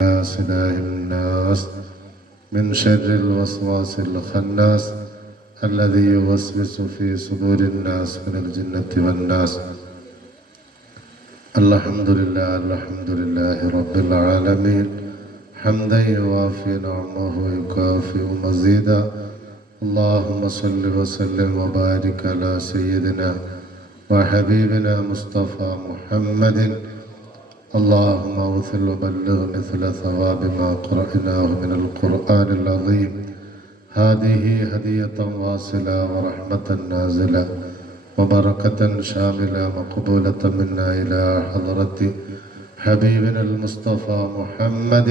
إله الناس من شر الوسواس الخناس الذي يوسوس في صدور الناس من الجنة والناس. الحمد لله رب العالمين حمدا يوافي نعمه ويكافئ مزيدا. اللهم صل وسلم وبارك على سيدنا وحبيبنا مصطفى محمد. اللهم اغفر وبلغ مثل ثواب ما قرأناه من القرآن العظيم. هذه هدية واصلة ورحمة نازلة وبركة شاملة مقبولة منا إلى حضرة حبيبنا المصطفى محمد.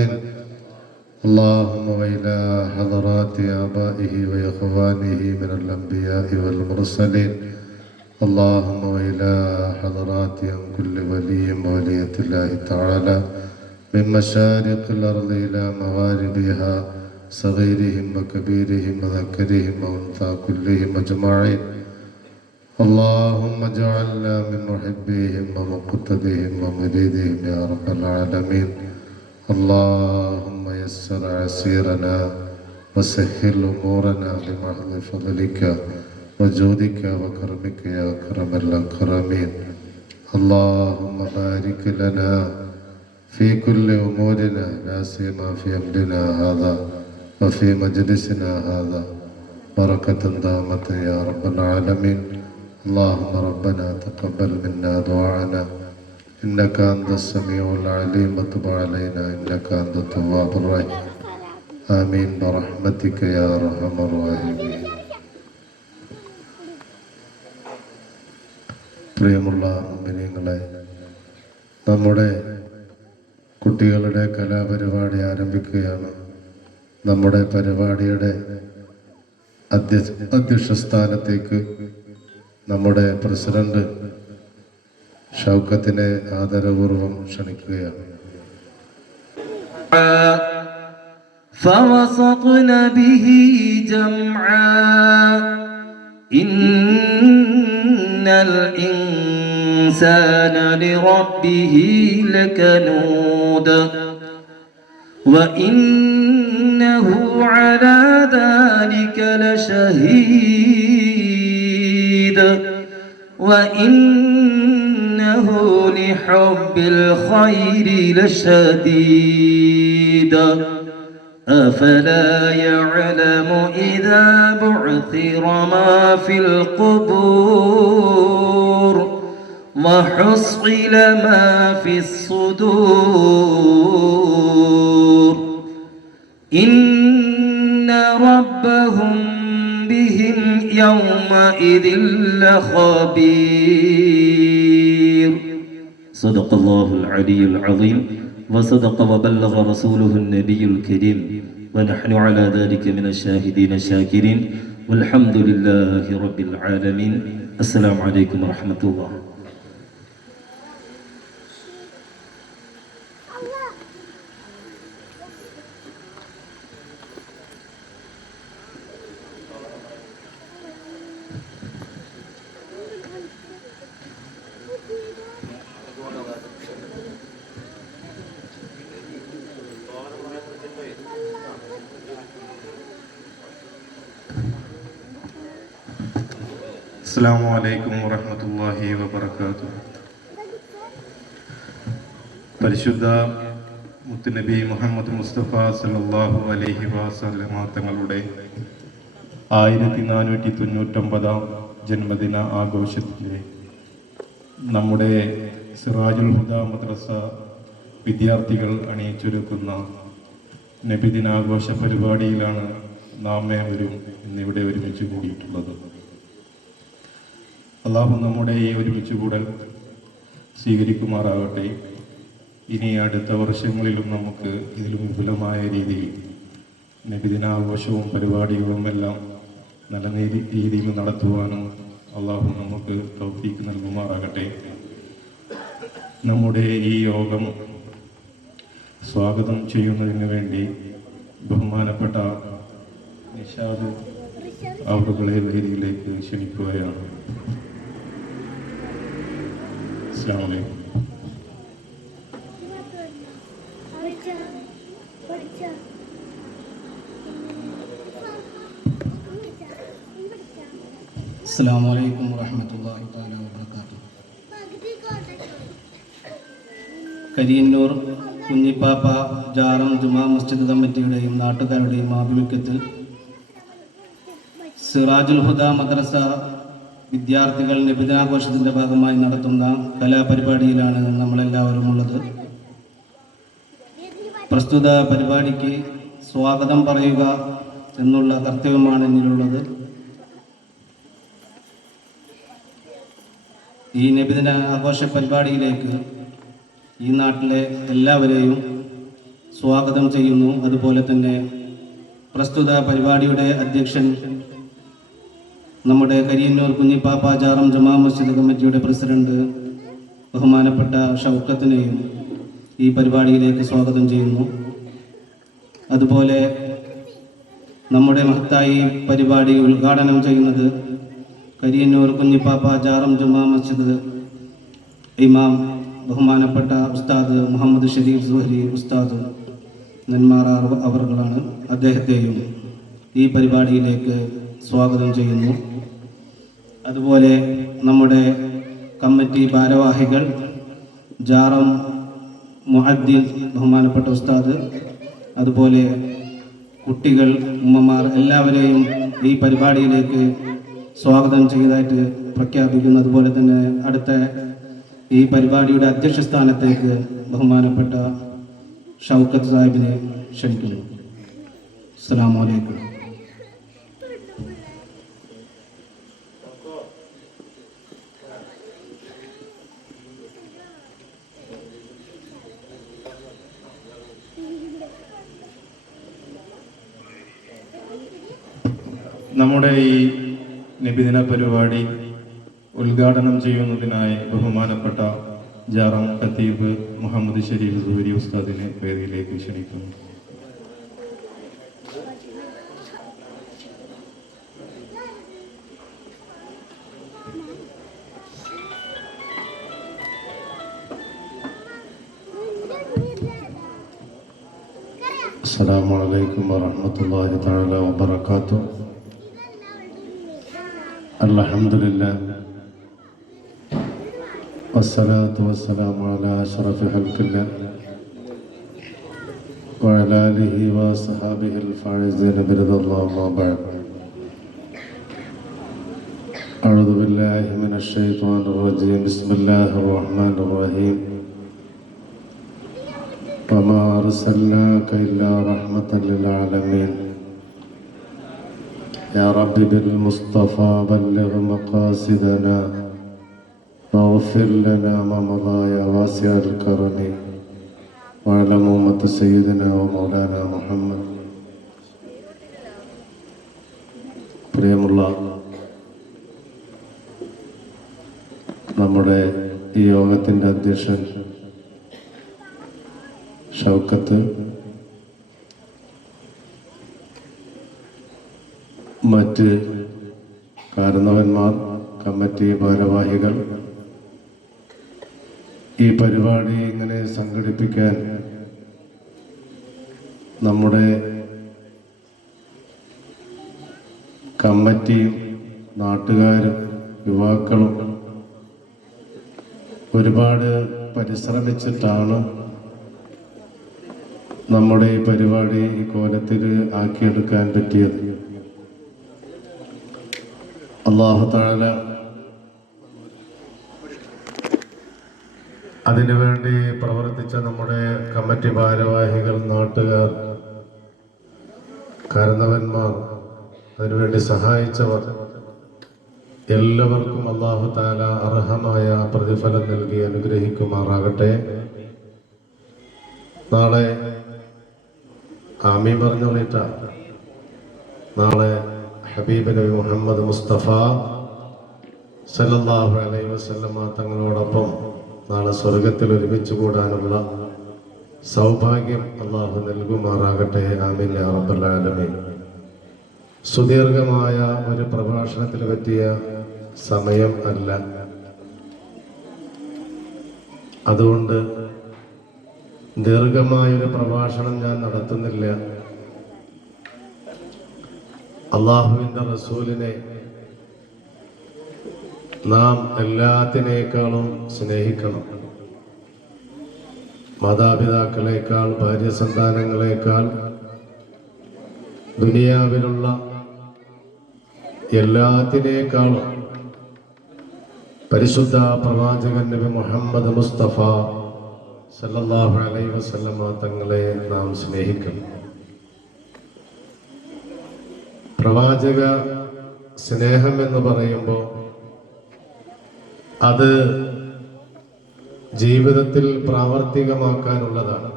اللهم وإلى حضرات آبائه وإخوانه من الأنبياء والمرسلين. اللهم وإلى حضرات كل ولي وولية الله تعالى من مشارق الأرض إلى مغاربها، صغيرهم وكبيرهم وذكرهم وأنثى كلهم أجمعين. اللهم اجعلنا من محبيهم ومقتديهم ومريدهم يا رب العالمين. اللهم يسر عسيرنا وسهل أمورنا بمحض فضلك وجودك وكرمك يا أكرم الأكرمين. اللهم بارك لنا في كل أمورنا لا سيما في أمرنا هذا وفي مجلسنا هذا بركة دامة يا رب العالمين. اللهم ربنا تقبل منا دعاءنا إنك أنت السميع العليم وتب علينا إنك أنت التواب الرحيم. آمين برحمتك يا أرحم الراحمين. പ്രിയമുള്ള മുഅ്മിനീങ്ങളെ, നമ്മുടെ കുട്ടികളുടെ കലാപരിപാടി ആരംഭിക്കുകയാണ്. നമ്മുടെ പരിപാടിയുടെ അധ്യക്ഷ സ്ഥാനത്തേക്ക് നമ്മുടെ പ്രസിഡന്റ് ഷൗക്കത്തിനെ ആദരപൂർവ്വം ക്ഷണിക്കുകയാണ്. فوسطن به جمعا إن الإنسان لربه لكنود وإنه على ذلك لشهيد وإنه لحب الخير لشديد أفلا يعلم إذا بعثر ما في القبور وحصل ما في الصدور إن ربهم بهم يومئذ لخبير. صدق الله العلي العظيم وصدق وبلغ رسوله النبي الكريم ونحن على ذلك من الشاهدين الشاكرين والحمد لله رب العالمين. السلام عليكم ورحمة الله. അസ്സലാമു അലൈക്കും വറഹ്മത്തുള്ളാഹി വബറകാതുഹു. പരിശുദ്ധ മുത്തുനബി മുഹമ്മദ് മുസ്തഫ സല്ലല്ലാഹു അലൈഹി വസല്ലമ തങ്ങളുടെ 1499 ജന്മദിന ആഘോഷത്തിലെ നമ്മുടെ സിറാജുൽ ഹുദ മദ്രസ വിദ്യാർത്ഥികൾ അണിയിച്ചൊരുക്കുന്ന നബിദിനാഘോഷ പരിപാടിയിലാണ് നാം ഏവരും ഇന്നിവിടെ ഒരുമിച്ച് കൂടിയിട്ടുള്ളത്. അള്ളാഹു നമ്മുടെ ഈ ഒരുമിച്ച് കൂടൽ സ്വീകരിക്കുമാറാകട്ടെ. ഇനി അടുത്ത വർഷങ്ങളിലും നമുക്ക് ഇതിലും വിപുലമായ രീതിയിൽ നബിദിനാഘോഷവും പരിപാടികളും എല്ലാം നല്ല രീതിയിൽ നടത്തുവാനും അള്ളാഹു നമുക്ക് തൗഫീക്ക് നൽകുമാറാകട്ടെ. നമ്മുടെ ഈ യോഗം സ്വാഗതം ചെയ്യുന്നതിന് വേണ്ടി ബഹുമാനപ്പെട്ട നിഷാദ് അവരുടെ വേദിയിലേക്ക് ക്ഷണിക്കുകയാണ്. അസ്സലാമു അലൈക്കും. അസ്സലാമു അലൈക്കും വറഹ്മത്തുള്ളാഹി തആല വബറകാതുഹു. കരിയന്നൂർ കുഞ്ഞിപ്പാപ്പ ജാറം ജുമാ മസ്ജിദ് കമ്മിറ്റിയുടെയും നാട്ടുകാരുടെയും ആഭിമുഖ്യത്തിൽ സിറാജുൽ ഹുദ മദ്രസ വിദ്യാർത്ഥികൾ നബിദിനാഘോഷത്തിൻ്റെ ഭാഗമായി നടത്തുന്ന കലാപരിപാടിയിലാണ് നമ്മളെല്ലാവരും ഉള്ളത്. പ്രസ്തുത പരിപാടിക്ക് സ്വാഗതം പറയുക എന്നുള്ള കർത്തവ്യമാണ് എന്നിലുള്ളത്. ഈ നബിദിന ആഘോഷ പരിപാടിയിലേക്ക് ഈ നാട്ടിലെ എല്ലാവരെയും സ്വാഗതം ചെയ്യുന്നു. അതുപോലെ തന്നെ പ്രസ്തുത പരിപാടിയുടെ അധ്യക്ഷൻ നമ്മുടെ കരിയന്നൂർ കുഞ്ഞിപ്പാപ്പ ജാറം ജുമാ മസ്ജിദ് കമ്മിറ്റിയുടെ പ്രസിഡന്റ് ബഹുമാനപ്പെട്ട ഷൗക്കത്തിനെയും ഈ പരിപാടിയിലേക്ക് സ്വാഗതം ചെയ്യുന്നു. അതുപോലെ നമ്മുടെ മഹത്തായി പരിപാടി ഉദ്ഘാടനം ചെയ്യുന്നത് കരിയന്നൂർ കുഞ്ഞിപ്പാപ്പ ജാറം ജുമാ മസ്ജിദ് ഇമാം ബഹുമാനപ്പെട്ട ഉസ്താദ് മുഹമ്മദ് ഷരീഫ് സുഹരി ഉസ്താദ് നെന്മാറ അവർകളാണ്. അദ്ദേഹത്തെയും ഈ പരിപാടിയിലേക്ക് സ്വാഗതം ചെയ്യുന്നു. അതുപോലെ നമ്മുടെ കമ്മിറ്റി ഭാരവാഹികൾ ജാറം മുഅദ്ദിൻ ബഹുമാനപ്പെട്ട ഉസ്താദ്, അതുപോലെ കുട്ടികൾ, ഉമ്മമാർ എല്ലാവരെയും ഈ പരിപാടിയിലേക്ക് സ്വാഗതം ചെയ്തതായിട്ട് പ്രഖ്യാപിക്കുന്നു. അതുപോലെ തന്നെ അടുത്ത ഈ പരിപാടിയുടെ അധ്യക്ഷ സ്ഥാനത്തേക്ക് ബഹുമാനപ്പെട്ട ഷൗക്കത്ത് സാഹിബിനെ ക്ഷണിക്കുന്നു. അസ്സലാമു അലൈക്കും. നമ്മുടെ ഈ നബിദിന പരിപാടി ഉദ്ഘാടനം ചെയ്യുന്നതിനായി ബഹുമാനപ്പെട്ട ജാറം ഖത്തീബ് മുഹമ്മദ് ഷരീഫ് സുഹരി ഉസ്താദിനെ വേദിയിലേക്ക് ക്ഷണിക്കുന്നു. അസ്സലാമു അലൈക്കും വറഹ്മത്തുള്ളാഹി തആല വബറകാതുഹു. അൽഹംദുലില്ലാഹ് വസ്സലാത്തു വസ്സലാമു അലാ അശ്റഫി ഖൽഖില്ലാഹ് വഅലാ ആലിഹി വസഹബിഹിൽ ഫായിസീന ബിറിദല്ലാഹി വ ബഅദ്. അഊദു ബില്ലാഹി മിനശ് ശൈത്വാനിർ റജീം. ബിസ്മില്ലാഹിർ റഹ്മാനിർ റഹീം. وما أرسلناك إلا رحمة للعالمين. يا رب بالمصطفى بلغ مقاصدنا واغفر لنا ما مضى يا واسع الكرم وعلى أمة سيدنا ومولانا محمد. പ്രിയമുള്ള നമ്മുടെ ഈ യോഗത്തിൻ്റെ അധ്യക്ഷൻ ഷൗക്കത്ത്, മറ്റ് കാരണവന്മാർ, കമ്മിറ്റി ഭാരവാഹികൾ, ഈ പരിപാടി ഇങ്ങനെ സംഘടിപ്പിക്കാൻ നമ്മുടെ കമ്മിറ്റിയും നാട്ടുകാരും യുവാക്കളും ഒരുപാട് പരിശ്രമിച്ചിട്ടാണ് നമ്മുടെ ഈ പരിപാടി ഈ കോലത്തിൽ ആക്കിയെടുക്കാൻ പറ്റിയത്. അല്ലാഹു തആല അതിനുവേണ്ടി പ്രവർത്തിച്ച നമ്മുടെ കമ്മിറ്റി ഭാരവാഹികൾ, നാട്ടുകാർ, കാരണവന്മാർ, അതിനുവേണ്ടി സഹായിച്ചവർ എല്ലാവർക്കും അല്ലാഹു തആല അർഹമായ പ്രതിഫലം നൽകി അനുഗ്രഹിക്കുമാറാകട്ടെ. നാളെ ആമീൻ പറഞ്ഞോളിട്ട നാളെ ഹബീബ് നബി മുഹമ്മദ് മുസ്തഫ സല്ലല്ലാഹു അലൈഹി വസല്ലമ തങ്ങളോടൊപ്പം നാളെ സ്വർഗത്തിൽ ഒരുമിച്ച് കൂടാനുള്ള സൗഭാഗ്യം അല്ലാഹു നൽകുമാറാകട്ടെ. ആമീൻ യാ റബ്ബൽ ആലമീൻ. സുദീർഘമായ ഒരു പ്രഭാഷണത്തിന് പറ്റിയ സമയം അല്ല. അതുകൊണ്ട് ദീർഘമായൊരു പ്രഭാഷണം ഞാൻ നടത്തുന്നില്ല. അള്ളാഹുവിൻ്റെ റസൂലിനെ നാം എല്ലാത്തിനേക്കാളും സ്നേഹിക്കണം. മാതാപിതാക്കളേക്കാൾ, ഭാര്യ സന്താനങ്ങളേക്കാൾ, ദുനിയാവിലുള്ള എല്ലാത്തിനേക്കാളും പരിശുദ്ധ പ്രവാചകൻ നബി മുഹമ്മദ് മുസ്തഫ സല്ലല്ലാഹു അലൈഹി വസല്ലമ തങ്ങളെ നാം സ്നേഹിക്കണം. പ്രവാചക സ്നേഹം എന്ന് പറയുമ്പോൾ അത് ജീവിതത്തിൽ പ്രാവർത്തികമാക്കാനുള്ളതാണ്,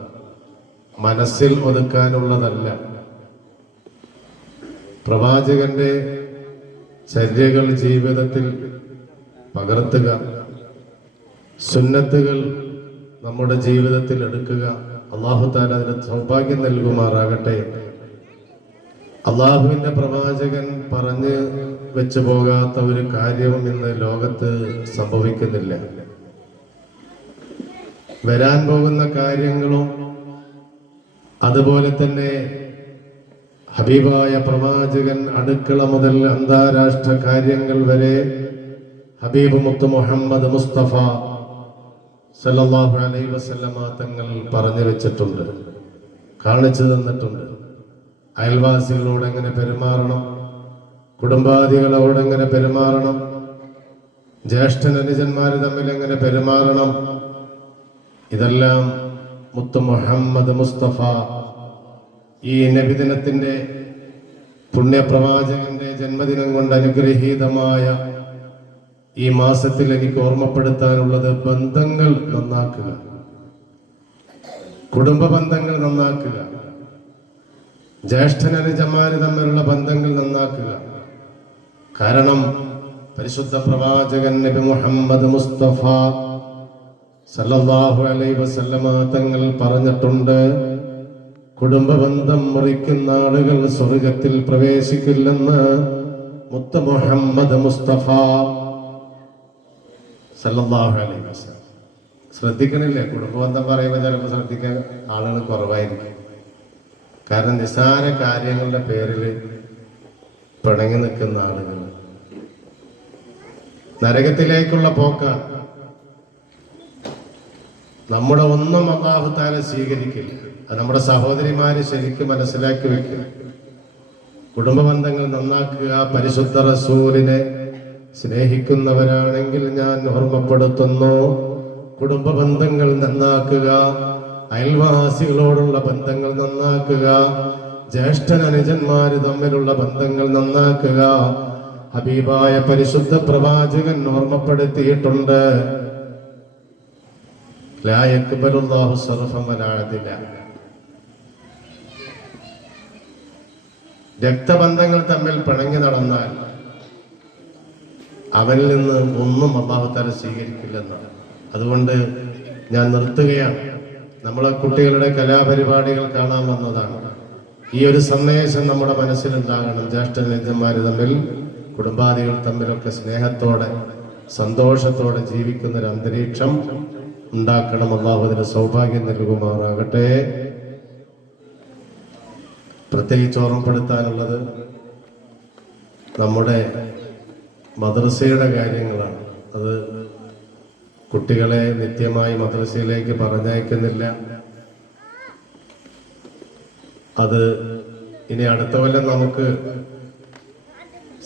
മനസ്സിൽ ഒതുക്കാനുള്ളതല്ല. പ്രവാചകന്റെ ചര്യകൾ ജീവിതത്തിൽ പകർത്തുക, സുന്നത്തുകൾ നമ്മുടെ ജീവിതത്തിൽ എടുക്കുക. അല്ലാഹു തആല അതിന് സൗഭാഗ്യം നൽകുമാറാകട്ടെ. അള്ളാഹുവിൻ്റെ പ്രവാചകൻ പറഞ്ഞ് വെച്ചു പോകാത്ത ഒരു കാര്യവും ഇന്ന് ലോകത്ത് സംഭവിക്കുന്നില്ല. വരാൻ പോകുന്ന കാര്യങ്ങളും അതുപോലെ തന്നെ ഹബീബായ പ്രവാചകൻ അടുക്കള മുതൽ അന്താരാഷ്ട്ര കാര്യങ്ങൾ വരെ ഹബീബ് മുത്ത് മുഹമ്മദ് മുസ്തഫ സല്ലല്ലാഹു അലൈഹി വസല്ലമ തങ്ങൾ പറഞ്ഞു വെച്ചിട്ടുണ്ട്, കാണിച്ചു തന്നിട്ടുണ്ട്. അയൽവാസികളോട് എങ്ങനെ പെരുമാറണം, കുടുംബാദികളോട് എങ്ങനെ പെരുമാറണം, ജ്യേഷ്ഠൻ അനുജന്മാർ തമ്മിൽ എങ്ങനെ പെരുമാറണം, ഇതെല്ലാം മുത്ത് മുഹമ്മദ് മുസ്തഫ ഈ നബിദിനത്തിന്റെ പുണ്യപ്രവാചകന്റെ ജന്മദിനം കൊണ്ട് അനുഗ്രഹീതമായ ഈ മാസത്തിൽ എനിക്ക് ഓർമ്മപ്പെടുത്താനുള്ളത് ബന്ധങ്ങൾ നന്നാക്കുക, കുടുംബ ബന്ധങ്ങൾ നന്നാക്കുക, ജ്യേഷ്ഠനനുജന്മാര് തമ്മിലുള്ള ബന്ധങ്ങൾ നന്നാക്കുക. കാരണം പരിശുദ്ധ പ്രവാചകൻ നബി മുഹമ്മദ് മുസ്തഫ സല്ലല്ലാഹു അലൈഹി വസല്ലമ തങ്ങൾ പറഞ്ഞിട്ടുണ്ട്, കുടുംബ ബന്ധം മുറിക്കുന്ന ആളുകൾ സ്വർഗത്തിൽ പ്രവേശിക്കില്ലെന്ന് മുത്ത് മുഹമ്മദ് മുസ്തഫ സല്ലല്ലാഹു അലൈഹി വസല്ലം. ശ്രദ്ധിക്കണില്ലേ? കുടുംബബന്ധം പറയുമ്പോൾ ചിലപ്പോൾ ശ്രദ്ധിക്കാൻ ആളുകൾ കുറവായിരിക്കും. കാരണം നിസ്സാര കാര്യങ്ങളുടെ പേരിൽ പിണങ്ങി നിൽക്കുന്ന ആളുകൾ നരകത്തിലേക്കുള്ള പോക്കാണ്. നമ്മുടെ ഒന്നും അല്ലാഹു തആല സ്വീകരിക്കില്ല. അത് നമ്മുടെ സഹോദരിമാര് ശരിക്കും മനസ്സിലാക്കി വെക്കുക. കുടുംബ ബന്ധങ്ങൾ നന്നാക്കുക. പരിശുദ്ധ റസൂലിനെ സ്നേഹിക്കുന്നവരാണെങ്കിൽ ഞാൻ ഓർമ്മപ്പെടുത്തുന്നു, കുടുംബ ബന്ധങ്ങൾ നന്നാക്കുക, അയൽവാസികളോടുള്ള ബന്ധങ്ങൾ നന്നാക്കുക, ജ്യേഷ്ഠൻ അനുജന്മാര് തമ്മിലുള്ള ബന്ധങ്ങൾ നന്നാക്കുക. ഹബീബായ പരിശുദ്ധ പ്രവാചകൻ ഓർമ്മപ്പെടുത്തിയിട്ടുണ്ട്, ലാ യഖ്ബലുല്ലാഹു സർഫൻ വലാ അദ്ല. രക്തബന്ധങ്ങൾ തമ്മിൽ പിണങ്ങി നടന്നാൽ അവനിൽ നിന്ന് ഒന്നും അല്ലാഹു തആല സ്വീകരിക്കില്ലെന്നാണ്. അതുകൊണ്ട് ഞാൻ നിർത്തുകയാണ്. നമ്മളെ കുട്ടികളുടെ കലാപരിപാടികൾ കാണാൻ വന്നതാണ്. ഈ ഒരു സന്ദേശം നമ്മുടെ മനസ്സിലുണ്ടാകണം. ജ്യേഷ്ഠനുജന്മാര് തമ്മിൽ, കുടുംബാദികൾ തമ്മിലൊക്കെ സ്നേഹത്തോടെ സന്തോഷത്തോടെ ജീവിക്കുന്ന ഒരു അന്തരീക്ഷം ഉണ്ടാക്കണം. അല്ലാഹു അതിന് സൗഭാഗ്യം നൽകുമാറാകട്ടെ. പ്രത്യേകിച്ച് ഓർമ്മപ്പെടുത്താനുള്ളത് നമ്മുടെ മദ്രസയുടെ കാര്യങ്ങളാണ്. അത് കുട്ടികളെ നിത്യമായി മദ്രസയിലേക്ക് പറഞ്ഞയക്കുന്നില്ല. അത് ഇനി അടുത്ത കൊല്ലം നമുക്ക്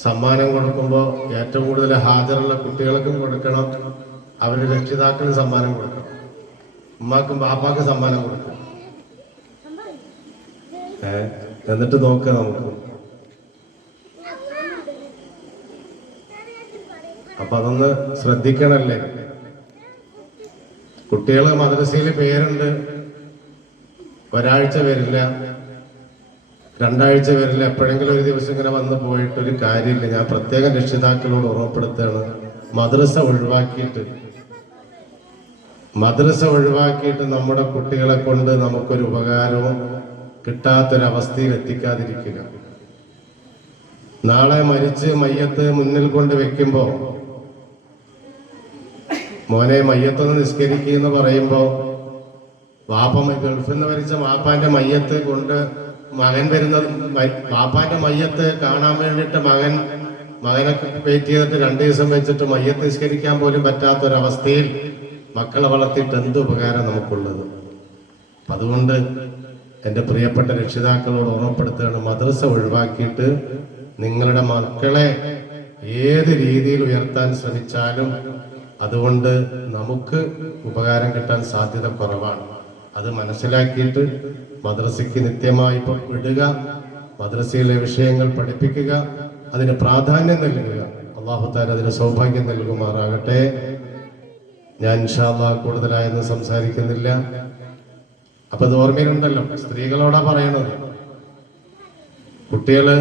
സമ്മാനം കൊടുക്കുമ്പോൾ ഏറ്റവും കൂടുതൽ ഹാജറുള്ള കുട്ടികൾക്കും കൊടുക്കണം, അവരുടെ രക്ഷിതാക്കളും സമ്മാനം കൊടുക്കണം, ഉമ്മാക്കും ബാപ്പാക്കും സമ്മാനം കൊടുക്കണം. എന്നിട്ട് നോക്കുക നമുക്ക്. അപ്പൊ അതൊന്ന് ശ്രദ്ധിക്കണല്ലേ. കുട്ടികള് മദ്രസയിൽ പേരുണ്ട്, ഒരാഴ്ച വരില്ല, രണ്ടാഴ്ച വരില്ല, എപ്പോഴെങ്കിലും ഒരു ദിവസം ഇങ്ങനെ വന്ന് പോയിട്ട് ഒരു കാര്യമില്ല. ഞാൻ പ്രത്യേകം രക്ഷിതാക്കളോട് ഓർമ്മപ്പെടുത്തുകയാണ്, മദ്രസ ഒഴിവാക്കിയിട്ട് നമ്മുടെ കുട്ടികളെ കൊണ്ട് നമുക്കൊരു ഉപകാരവും കിട്ടാത്തൊരവസ്ഥയിൽ എത്തിക്കാതിരിക്കുക. നാളെ മരിച്ച് മയ്യത്ത് മുന്നിൽ കൊണ്ട് വെക്കുമ്പോ മോനെ മയ്യത്തൊന്ന് നിസ്കരിക്കുക എന്ന് പറയുമ്പോ ഗൾഫിൽ നിന്ന് മരിച്ച വാപ്പാന്റെ മയ്യത്ത് കൊണ്ട് മകൻ വരുന്നത്, വാപ്പാന്റെ മയ്യത്ത് കാണാൻ വേണ്ടിയിട്ട് മകനെ വെയിറ്റ് ചെയ്തിട്ട് 2 ദിവസം വെച്ചിട്ട് മയ്യത്ത് നിസ്കരിക്കാൻ പോലും പറ്റാത്തൊരവസ്ഥയിൽ മക്കളെ വളർത്തിയിട്ട് എന്ത് ഉപകാരം നമുക്കുള്ളത്? അതുകൊണ്ട് എൻ്റെ പ്രിയപ്പെട്ട രക്ഷിതാക്കളോട് ഓർമ്മപ്പെടുത്തുകയാണ്, മദ്രസ ഒഴിവാക്കിയിട്ട് നിങ്ങളുടെ മക്കളെ ഏത് രീതിയിൽ ഉയർത്താൻ ശ്രമിച്ചാലും അതുകൊണ്ട് നമുക്ക് ഉപകാരം കിട്ടാൻ സാധ്യത കുറവാണ്. അത് മനസ്സിലാക്കിയിട്ട് മദ്രസയ്ക്ക് നിത്യമായി വിടുക, മദ്രസയിലെ വിഷയങ്ങൾ പഠിപ്പിക്കുക, അതിന് പ്രാധാന്യം നൽകുക. അല്ലാഹു തആല അതിന് സൗഭാഗ്യം നൽകുമാറാകട്ടെ. ഞാൻ ഇൻഷാ അല്ലാഹ് കൂടുതലായൊന്നും സംസാരിക്കുന്നില്ല. അപ്പൊ ഇത് ഓർമ്മയിലുണ്ടല്ലോ, സ്ത്രീകളോടാ പറയണത്. കുട്ടികള്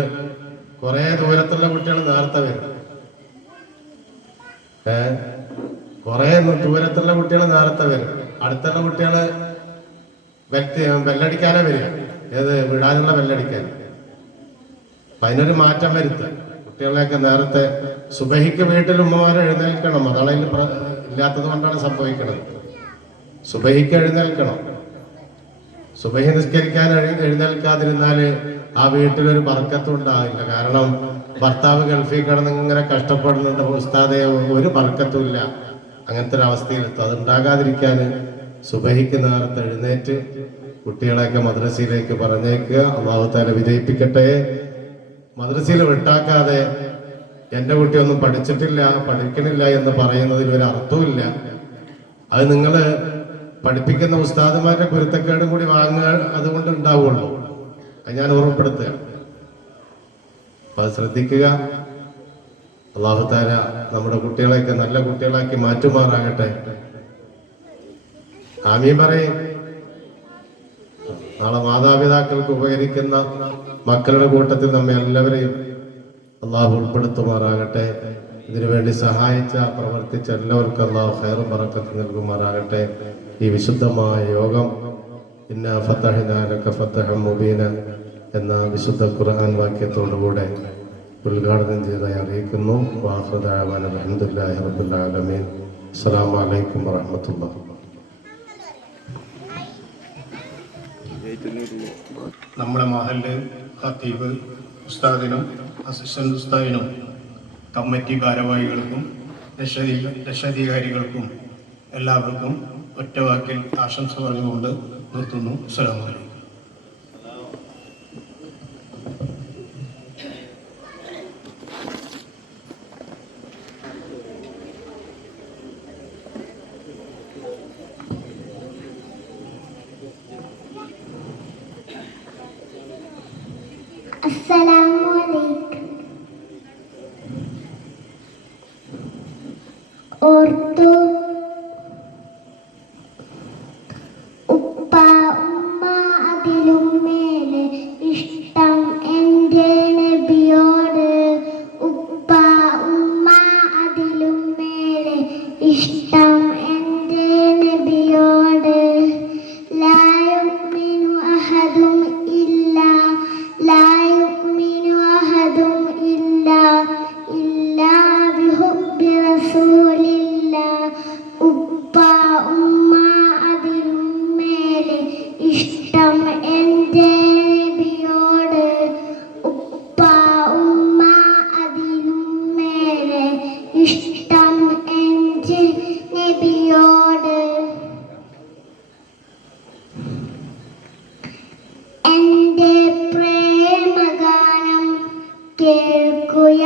കുറെ ദൂരത്തുള്ള കുട്ടികൾ നേരത്തെ വരും. കുറെ ദൂരത്തുള്ള കുട്ടികൾ നേരത്തെ വരും. അടുത്തുള്ള കുട്ടികള് ബെല്ലടിക്കാനേ വരിക. ഏത് വിടാനുള്ള ബെല്ലടിക്കാൻ. അപ്പൊ അതിനൊരു മാറ്റം വരുത്തുക. കുട്ടികളെയൊക്കെ നേരത്തെ സുബഹിക്ക് വീട്ടിൽ ഉമ്മമാരെ എഴുന്നേൽക്കണം. അതാണ് ഇല്ലാത്തത് കൊണ്ടാണ് സംഭവിക്കുന്നത്. സുബഹിക്ക് എഴുന്നേൽക്കണം. സുബഹി നിസ്കരിക്കാൻ എഴുന്നേൽക്കാതിരുന്നാല് ആ വീട്ടിലൊരു ബർക്കത്തും ഉണ്ടാവില്ല. കാരണം ഭർത്താവ് ഗൾഫിൽ കിടന്ന് ഇങ്ങനെ കഷ്ടപ്പെടുന്നുണ്ട്, ഉസ്താദെ ഒരു ബർക്കത്തും ഇല്ല. അങ്ങനത്തെ ഒരു അവസ്ഥയിലെത്തും. അതുണ്ടാകാതിരിക്കാൻ സുബഹിക്ക് നേരത്തെ എഴുന്നേറ്റ് കുട്ടികളെയൊക്കെ മദ്രസയിലേക്ക് പറഞ്ഞേക്കുക. അല്ലാഹു തആല വിജയിപ്പിക്കട്ടെ. മദ്രസയിൽ വിട്ടാക്കാതെ എൻ്റെ കുട്ടിയൊന്നും പഠിച്ചിട്ടില്ല, പഠിക്കണില്ല എന്ന് പറയുന്നതിൽ ഒരു അർത്ഥവുമില്ല. അത് നിങ്ങൾ പഠിപ്പിക്കുന്ന ഉസ്താദുമാരുടെ കുരുത്തക്കേടും കൂടി വാങ്ങുക, അതുകൊണ്ട് ഉണ്ടാവുള്ളൂ. അത് ഞാൻ ഓർമ്മപ്പെടുത്തുക. അപ്പൊ അത് ശ്രദ്ധിക്കുക. അല്ലാഹു തആല നമ്മുടെ കുട്ടികളെയൊക്കെ നല്ല കുട്ടികളാക്കി മാറ്റുമാറാകട്ടെ. ആമീൻ പറയും. നാളെ മാതാപിതാക്കൾക്ക് ഉപകരിക്കുന്ന മക്കളുടെ കൂട്ടത്തിൽ നമ്മെ എല്ലാവരെയും അള്ളാഹു ഉൾപ്പെടുത്തുമാറാകട്ടെ. ഇതിനുവേണ്ടി സഹായിച്ച പ്രവർത്തിച്ച എല്ലാവർക്കും അള്ളാഹു ഖൈറും ബറക്കത്തും നൽകുമാറാകട്ടെ. ഈ വിശുദ്ധമായ യോഗം ഇന്നാ ഫതഹ്നാ ലക ഫതഹൻ മുബീന എന്ന വിശുദ്ധ ഖുർആൻ വാക്യത്തോടുകൂടെ ഉദ്ഘാടനം ചെയ്തതായി അറിയിക്കുന്നു. വആഖിറു ദഅവാനാ അൽഹംദുലില്ലാഹി റബ്ബിൽ ആലമീൻ. അസ്സലാമു അലൈക്കും വറഹ്മത്തുള്ളാഹി. നമ്മുടെ മഹല്ല് ഖത്തീബ് ഉസ്താദിനും അസിസ്റ്റന്റ് ഉസ്താദിനും കമ്മിറ്റി ഭാരവാഹികൾക്കും രക്ഷാധികാരികൾക്കും എല്ലാവർക്കും ഒറ്റവാക്കിൽ ആശംസ പറഞ്ഞുകൊണ്ട് നിർത്തുന്നു. അസ്സലാമു അലൈക്കും. അസ്സലാമു അലൈക്കും. ഓർത്തു ഉപ്പ ഉമ്മ അതിലും മേലെ ഇഷ്ടം എൻ്റെ നബിയോട്. ഉപ്പ ഉമ്മ അതിലും മേലെ ഇഷ്ടം എൻ്റെ നബിയോട്. ലാ യുഅ്മിനു അഹദും ഇല്ലാ ബിഹുബ്ബി റസൂലില്ലാ. ഉപ്പ ഉമ്മ അതിലും മേലെ ഇഷ്ടം എൻ്റെ നബിയോട്. ഉപ്പ ഉമ്മ അതിലും മേലെ ഇഷ്ടം എൻ്റെ നബിയോട്. എൻ്റെ പ്രേമഗാനം കേൾക്കുക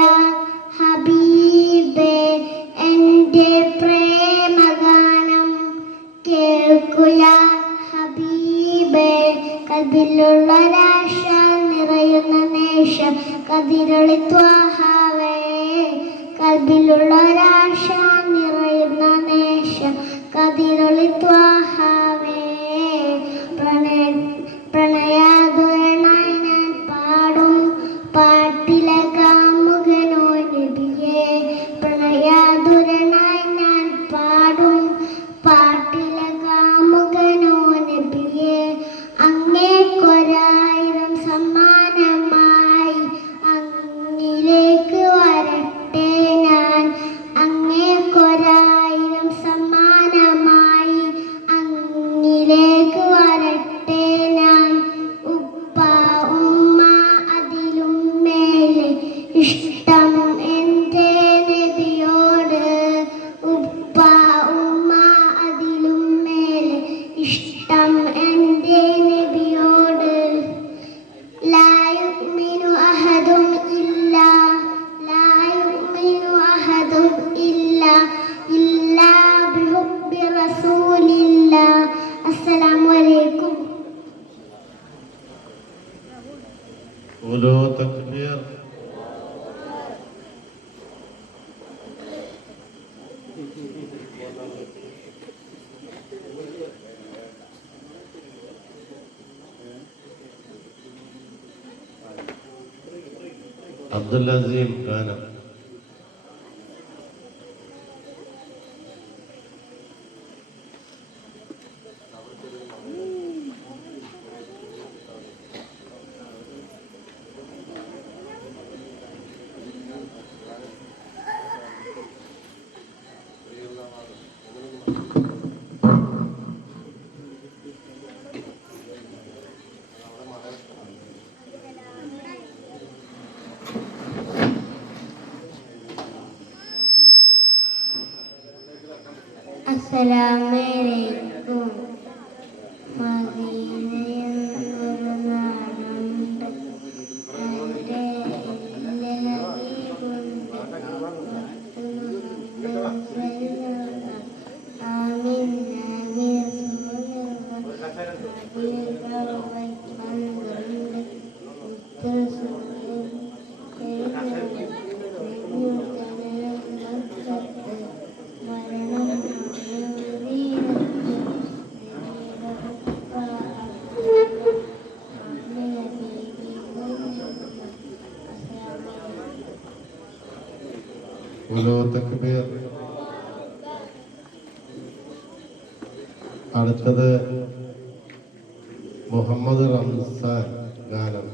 ഹബീബേ. എൻ്റെ പ്രേമഗാനം കേൾക്കുക ഹബീബേ. കൽബിലുള്ളൊരാശ നിറയുന്ന നേശം കതിരൊളി ത്വാഹാവേ. കൽബിലുള്ളൊരാശ നിറയുന്ന നേശം കതിരൊളി ത്വാഹാവേ. പ്രണയാതുരനായി ഞാൻ പാടും പാട്ടിലെ കാമുകനോ നബിയേ. പ്രണയാതുരനായി ഞാൻ പാടും പാട്ടിലെ കാമുകനോ നബിയേ. അങ്ങേക്കൊരായിരം സമ്മാനമായി അങ്ങിലേക്ക് വരട്ടെ ഞാൻ. അങ്ങേ ഉലൂ തക്ബീർ. അബ്ദുൽ അസീം ഗാനം. അസ്സലാമലൈക്കും. മദീനയെന്നൊരു നാടുണ്ട്, അവിടെ എൻ്റെ ഹബീബുണ്ട്. ആമീൻ നബി റസൂലുള്ളാഹ്. ബന്ധുണ്ട് ഉലൂ തക്ബീർ. അടുത്തത് മുഹമ്മദ് റംസാൻ ഗാനം.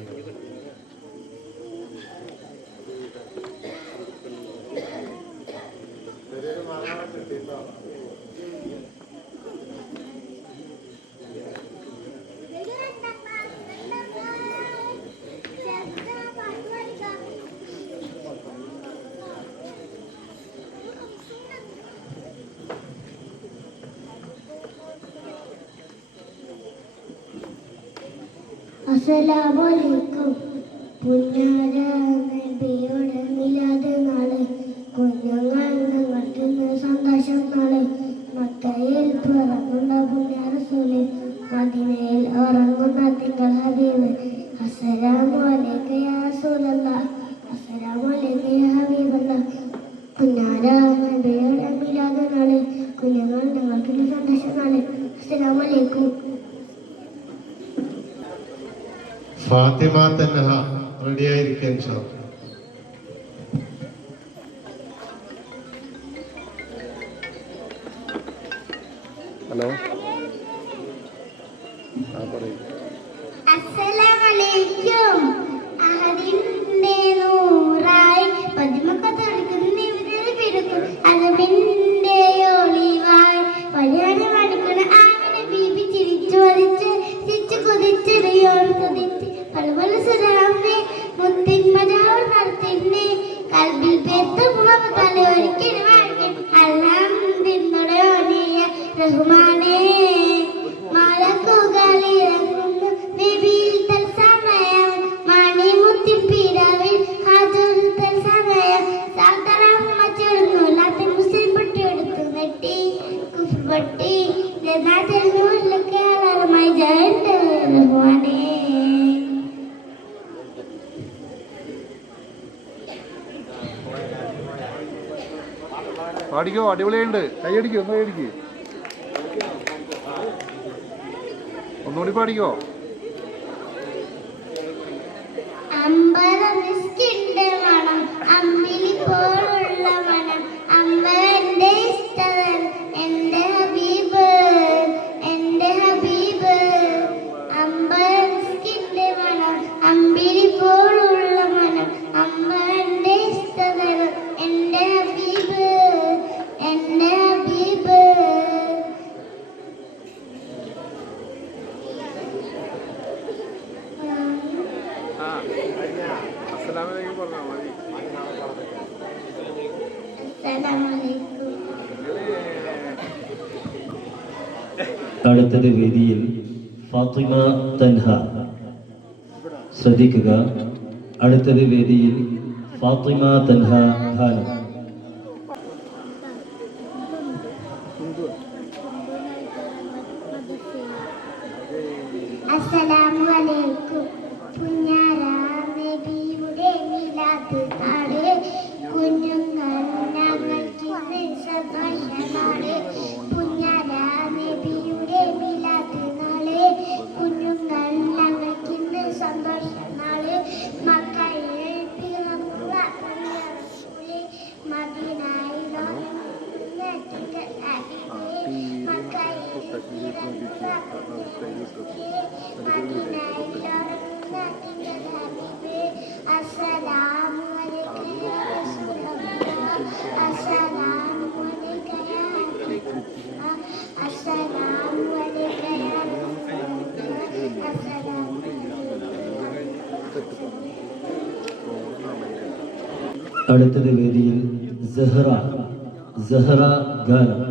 അസ്സലാമലൈക്കും. പുന്നാര നബിയുടെ മിലാദ് നാള്, കുഞ്ഞുങ്ങൾ നിങ്ങൾക്ക് സന്തോഷം നാള്. മക്കയിൽ പിറങ്ങുന്ന പുണ്യ റസൂല്, മദീനയിൽ ഉറങ്ങുന്ന തിങ്കൾ ഹബീബ്. അസ്സലാമു അലൈക യാ റസൂലല്ലാഹ്, അസ്സലാമു അലൈക യാ ഹബീബല്ലാഹ്. പുന്നാര നബിയുടെ മിലാദ് നാള്, കുഞ്ഞുങ്ങൾ നിങ്ങൾക്ക് സന്തോഷം നാള്. അസ്സലാമു അലൈക്കും. ഫാത്തിമ തൻഹ റെഡിയായിരിക്കാൻ ഇൻഷാ അല്ലാഹ്. ഹലോ. അസ്സലാമലൈക്കും. അഹദിന്റെ നൂറായി പതിമക്കത്തൊടുക്കുന്ന പിടിക്കും അലമിന്റെ ഒളിവായി വഴിയാണ് മടുക്കുന്ന ആങ്ങനെ ബീബി ചിരിച്ചു വധിച്ച് ചിരിച്ചു കുതിച്ചെറിയോൾ കുതിച്ച് പല പല സുരാമേ മുത്തിൻ മജാവ് നടത്തിന്നെ കൽബിൽ പേർത്ത മുഖത്തല ഒരിക്കലും വാഴ്ക്കൻ അല്ലാം പിന്തുടയോനിയ റഹ്മാനേ. മലക്കുകളിറങ്ങുന്നു നബിയിൽ തത്സമയം, മണിമുത്തിൻ പിറവിൽ ഹാജർ തത്സമയം. സാധാരണ ചേർന്നു ലാത്തിൻ മുസ്ലിം പട്ടി എടുത്തു നെട്ടി കുഫ്പട്ടി ജനാതല്ലൊക്കെ അലർമായി ജയണ്ട് റഹ്മാനേ. പാടിക്കോ, അടിപൊളിയുണ്ട്. കൈയടിക്കോ, ഒന്ന് കൈയടിക്ക്, ഒന്നുകൂടി പാടിക്കോ. അമ്പരമിസ്കിന്റെ മണം, അമ്പിളി പോലുള്ള മണം, അമ്പരന്റെ ഇഷ്ടതൻ എൻ്റെ ഹബീബ്, എൻ്റെ ഹബീബ്. അമ്പരമിസ്കിന്റെ മണം, അമ്പിളി പോലുള്ള മണം, അമ്പരന്റെ ഇഷ്ടതൻ എൻ്റെ ഹബീബ്, എൻ്റെ ഹബീബ്. അസ്സലാമലൈക്കും പറഞ്ഞാൽ മതി. അസ്സലാമലൈക്കും. അടുത്തത് വേദിയിൽ ഫാത്തിമ തൻഹ. ശ്രദ്ധിക്കുക, അടുത്തത് വേദിയിൽ ഫാത്തിമ തൻഹ ഗാനം. അസ്സലാമു അലൈക്കും. പുന്നാര നാള്, പുണ്യാല നബിയുടെ മിലാദ് നാള്, കുഞ്ഞുങ്ങൾ ഞങ്ങൾക്കിന്ന് സന്തോഷ നാള്, മക്കയിൽ പിറന്ന റസൂല്, മദീനയിൽ അടുത്തത് വേദിയിൽ സഹറ ഗാനം.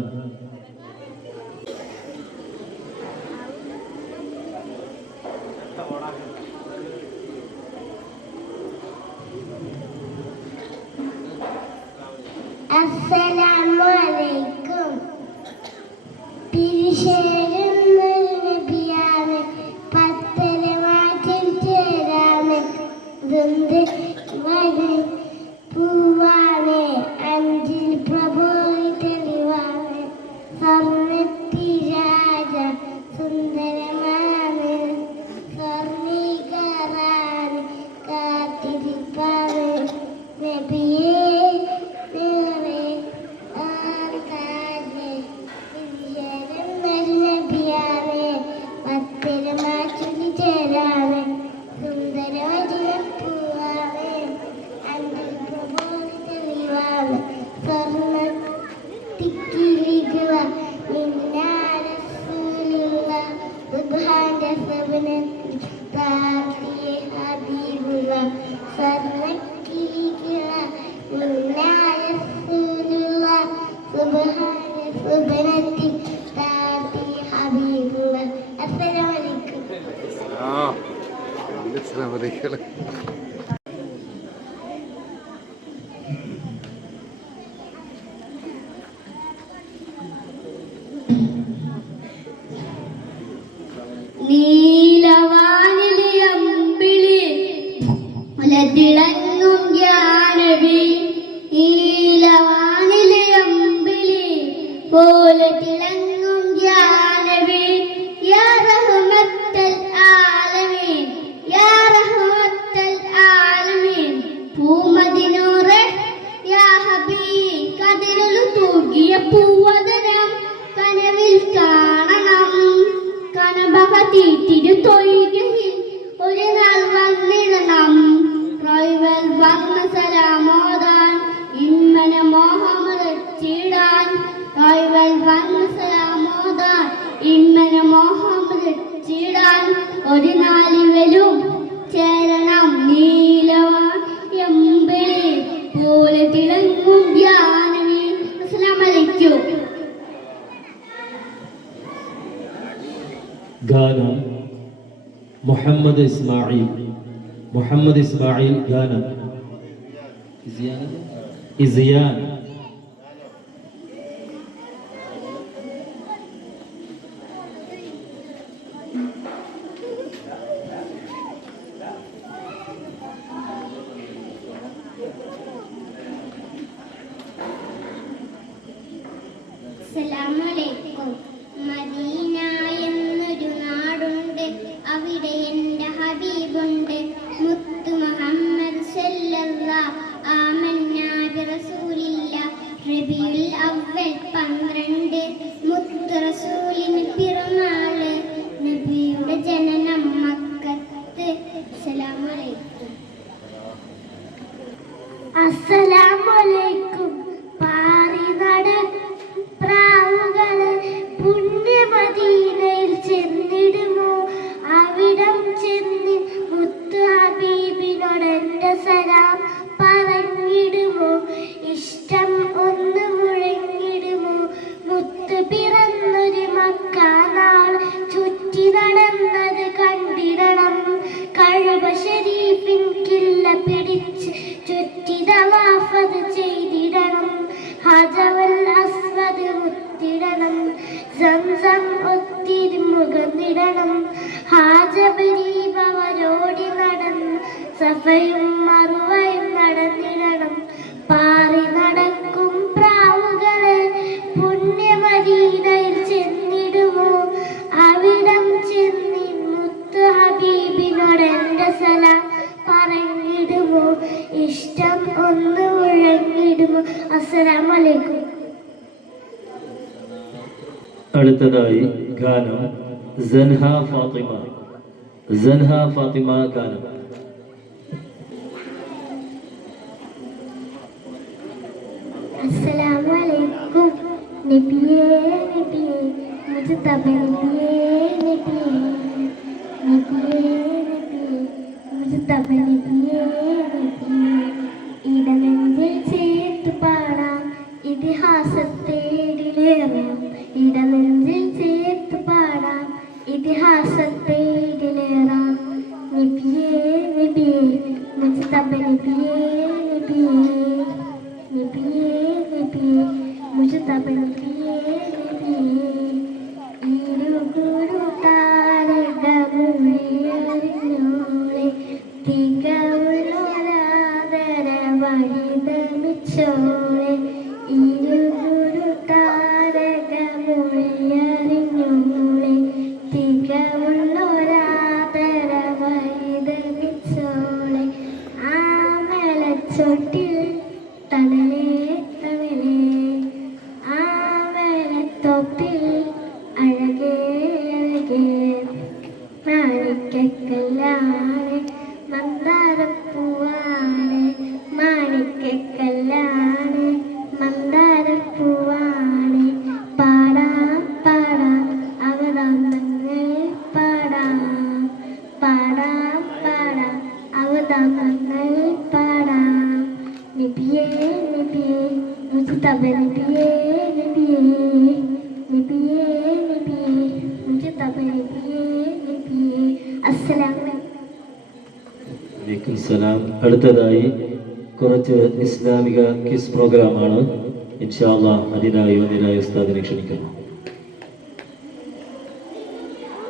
അസ്സലാമലൈക്കും. പിരിശേരുന്നൊരു നബിയാണ്, പത്തരമാറ്റിൽ ചേരാണ്, പൂവാണ്, അഞ്ചിൽ പ്രഭോയി തെളിവാണ്, സ്വർണ്ണത്തിരാജ സുന്ദരമാണ്, സ്വർണികറാണ്, കാത്തിരിപ്പാണ്, നബിയേ നീലവാനിലെ അമ്പിളി തിളങ്ങും ജ്ഞാനവി, നീലവാനിലെ അമ്പിളി പോലെ തിളങ്ങും ജ്ഞാനവി, യാ റഹ്മത്തൽ ആലമീൻ, യാ റഹ്മത്തൽ ആലമീൻ, പൂമദിനൂറെ യാ ഹബീബ്, കതിരലു തൂകിയ പൂവദനം കനവിൽ കാണണം, കനബഹതീതിരു തൊയ്കയിൽ ഒരു നാൾ വന്നിടണം, റോയ്വൽ വന്ന സലാമോദാൻ ഇമ്മനെ മോഹമലച്ചിടാൻ, റോയ്വൽ വന്ന സലാമോദാൻ ഇമ്മനെ മോഹമലച്ചിടാൻ, ഒരു നാലിവലും ചേരണം, നീലവായമ്പിളി പോലെ തിളങ്ങും ധ്യാനമേ. അസ്സലാമു അലൈക്കും. ഗാനം മുഹമ്മദ് ഇസ്മായിൽ ഗാനം. ഇസിയാൻ. അസ്സലാമലൈക്കും. മദീന എന്നൊരു നാടുണ്ട്, അവിടെ എൻ്റെ ഹബീബുണ്ട്, മുത്തു മുഹമ്മദ് സല്ലല്ലാഹു ആമന്നാ ബിറസൂലില്ലാ, റബീഉൽ അവ്വൽ 12 മുത്തു റസൂലിന് പിറന്നാള്, നബിയുടെ ജനനം മക്കത്ത്. അസ്സലാമലൈക്കും. അസ്സലാമലൈക്കും. പാറി പ്രാവുകളെ പുണ്യമദീനയിൽ ചെന്നിടുമോ, അവിടം ചെന്ന് മുത്തു ഹബീബിനോട് എൻ്റെ സലാം പറഞ്ഞിടുമോ, ഇഷ്ടം ഒന്ന് മുഴങ്ങിടുമോ, മുത്ത് പിറന്നൊരു മക്ക നാൾ ചുറ്റി നടന്നത് കണ്ടിടണം, കഅബ ശരീഫിൻ കില്ല പിടിച്ച് ചുറ്റി തവാഫ് ചെയ്തിടണം, ഹജറുൽ അസ്വദ് മുത്തിടണം, സംസം ഒത്തിരി മുഖമിടണം, ഹാജബരീബവരോടി നടന്ന് സഫയും മറുവയും നടന്നിടണം, പാറി നടക്കും പ്രാവുകളെ പുണ്യ ഒന്ന് മുഴങ്ങിടുമോ? അസ്സലാമു അലൈക്കും. അടുത്തതായി ഗാനം സൻഹ ഫാത്തിമ. സൻഹ ഫാത്തിമ ഗാനം. अस्सलामु अलैकुम नबिये नबिये मुजतबा नबिये नबिये नबिये नबिये मुजतबा नबिये नबिये ഇടനെഞ്ചിൽ ചേർത്ത് പാടാം ഇതിഹാസത്തേടിലേറാം ഇടനെഞ്ചിൽ ചേർത്ത് പാടാം ഇതിഹാസത്തേടിലേറാം നബിയേ നബിയേ മുജതബ നബിയേ നബിയേ നബിയേ നബിയേ മുജതബ നബിയേ നബിയേ ഇരുകുരു താരകമുഴിയറിഞ്ഞോളെ തികവുള്ളൊരാദര വഴിതമിച്ചോളെ ഇരുകുരു താരകമുഴിയറിഞ്ഞോളെ തികവുള്ളൊരാദര വഴിതമിച്ചോളെ ആമലച്ചൊട്ടിൽ തണലേ തണലേ ആമലത്തോപ്പിൽ അഴകേ അഴകേ മാണിക്കക്കല്ലാണ് മന്ദാരപ്പൂവാണ് മാണിക്കക്കല്ലാണ് മന്ദാരപ്പൂവാണ് പാടാം പാടാം അവതാന്തങ്ങൾ പാടാം പാടാം പാടാം അവതാന്തങ്ങൾ പാടാം നബിയേ നബിയേ മുജതബ നബിയേ നബിയേ നബിയേ നബിയേ മുജതബ നബിയേ നബിയേ. അസ്സലാമു വലൈക്കും സലാം. അടുത്തതായി കുറച്ച് ഇസ്ലാമിക ക്വിസ് പ്രോഗ്രാമാണ്. ഇൻഷാ അല്ലാഹ് അതിനായി വന്നിരായ ഉസ്താദിനെ ക്ഷണിക്കുന്നു.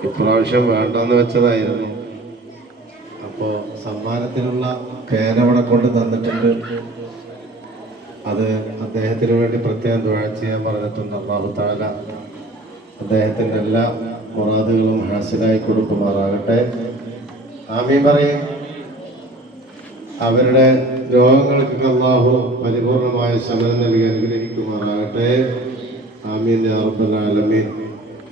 ഇപ്രാവശ്യം വേണ്ടെന്ന് വെച്ചതായിരുന്നു. അപ്പോൾ സമ്മാനത്തിനുള്ള പേരവിടെ കൊണ്ട് തന്നിട്ടുണ്ട്. അത് അദ്ദേഹത്തിന് വേണ്ടി പ്രത്യേകം ദുആ ചെയ്യാൻ പറഞ്ഞിട്ടുണ്ട്. അല്ലാഹു തആല അദ്ദേഹത്തിൻ്റെ എല്ലാ മുറാദുകളും ഹാസിലായി കൊടുക്കുമാറാകട്ടെ. ആമീൻ പറയും. അവരുടെ രോഗങ്ങൾക്ക് അല്ലാഹു പരിപൂർണമായ ശമനം നൽകി അനുഗ്രഹിക്കുമാറാകട്ടെ. ആമീൻ യാ റബ്ബൽ ആലമീൻ.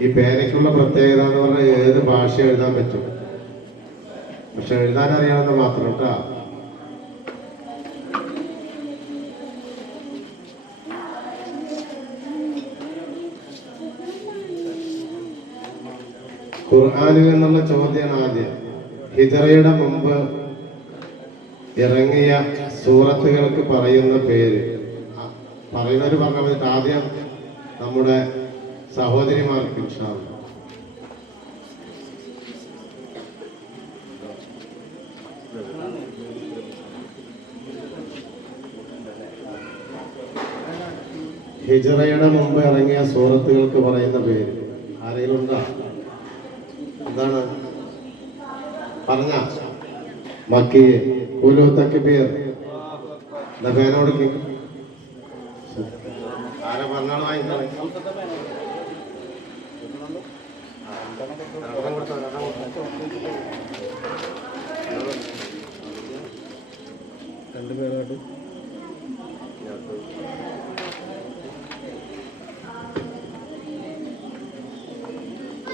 ഈ പേരയ്ക്കുള്ള പ്രത്യേകത എന്ന് പറഞ്ഞാൽ ഏത് ഭാഷ എഴുതാൻ പറ്റും, പക്ഷെ എഴുതാൻ അറിയാവുന്ന മാത്രം കേട്ടോ. ഖുർആനിൽ നിന്നുള്ള ചോദ്യമാണ് ആദ്യം. ഹിജറയുടെ മുമ്പ് ഇറങ്ങിയ സൂറത്തുകൾക്ക് പറയുന്ന പേര് പറയുന്നവർ പറഞ്ഞാൽ മതി. ആദ്യം നമ്മുടെ സഹോദരിമാർക്ക് ഇൻഷാ അല്ലാഹ്. ഹിജറയുടെ മുമ്പ് ഇറങ്ങിയ സൂറത്തുകൾക്ക് പറയുന്ന പേര് ആരെങ്കിലും ഉണ്ടോ? എന്താണ് പറഞ്ഞ മക്കിയെ ഖുലൂ തക്ബീർ. ഫാനോട് ആരെ പറഞ്ഞാണ് വാങ്ങിക്കളെ. രണ്ടുപേരോട്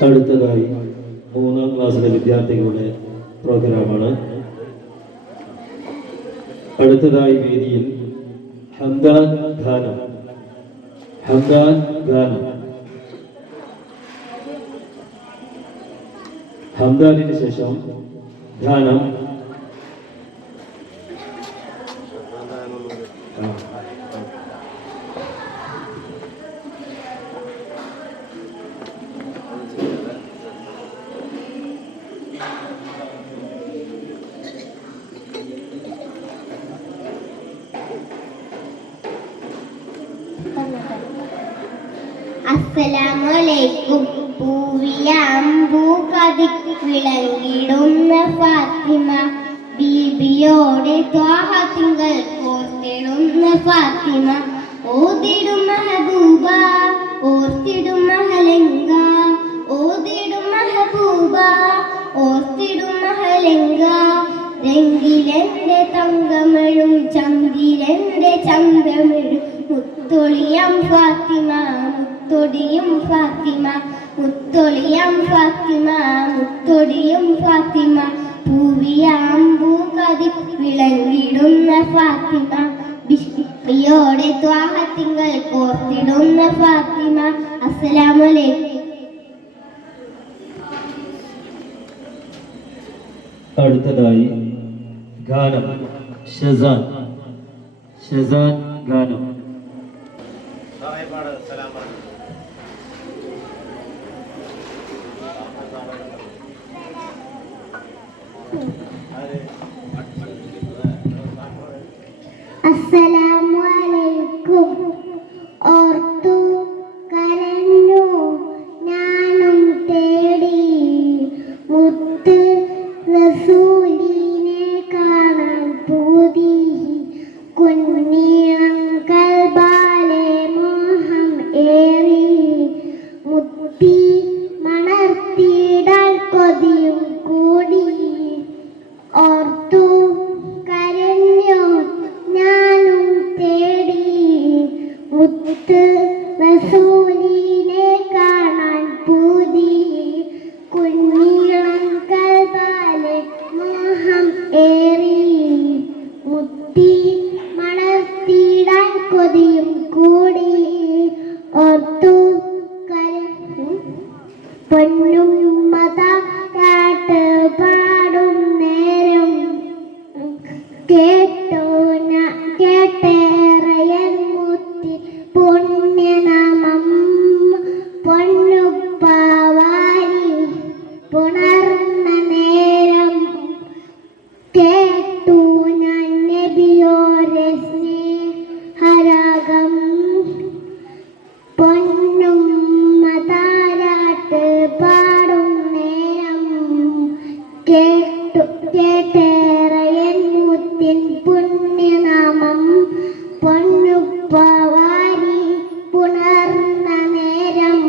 അടുത്തതായി 3ാം ക്ലാസ്സിലെ വിദ്യാർത്ഥികളുടെ പ്രോഗ്രാമാണ്. അടുത്തതായി വേദിയിൽ ഹംദാൻ ഗാനം. ഹംദാൻ ഗാനം. ഹംദാനിന് ശേഷം ഗാനം. അസ്സലാമലൈക്കും. പൂവിലാമ്പൂ കതിവിളങ്ങിടുന്ന ഫാത്തിമ ബീബിയോടെ ത്വാഹ തിങ്കൾ കോർത്തിടുന്ന ഫാത്തിമ ഓതിടും മെഹബൂബ ഓർത്തിടും മഹലങ്ക ഓതിടും മെഹബൂബ ഓർത്തിടും മഹലങ്ക രംഗിലെന്റെ തങ്കമഴും ചന്ദിരന്റെ ചന്തമിഴും മുത്തൊളിയാം ഫാത്തിമ മുത്തൊടിയും ഫാത്തിമ മുത്തൊളിയാം ഫാത്തിമ മുത്തൊടിയും ഫാത്തിമ പൂവിയാമ്പൂ കതി വിളങ്ങിടുന്ന ഫാത്തിമ ബിസ്മിയോടെ ത്വാഹത്തിങ്കൾ കോർത്തിടുന്ന ഫാത്തിമ. അസ്സലാമു അലൈക്കും. അടുത്തതായി ഗാനം ഷെസാൻ ഗാനം. അസ്സലാമു അലൈക്കും. ഓർത്തു കരഞ്ഞു ഞാനും തേടി മുത്ത് റസൂലിനെ കാണാൻ പൂതി കുഞ്ഞീളം കൽബാലെ മോഹം ഏറി മുത്തി മണർത്തിടാൻ കൊതിയും കൂടി ഓർത്തു കരഞ്ഞു ഞാനും തേടി മുത്ത് റസൂലിനെ കാണാൻ പൂതി കുഞ്ഞീളം കൽബാലെ മോഹം ഏറി മുത്തി മണർത്തിടാൻ കൊതിയും കൂടി ഓർത്തു പൊന്നും മതാട്ട് പാടും നേരം കേട്ടേറയൻ മുത്തി പുണ്യനാമം പൊന്നുപ്പാവാരി പുണർന്ന നേരം കേട്ടു ഞാൻ നബിയോരെ സ്നേഹരാഗം പൊന്നും മതാരാട്ട് പാടും നേരം കേട്ടേറയൻ മുത്തിൻ പുണ്യനാമം പൊന്നുപ്പവാരി പുണർന്ന നേരം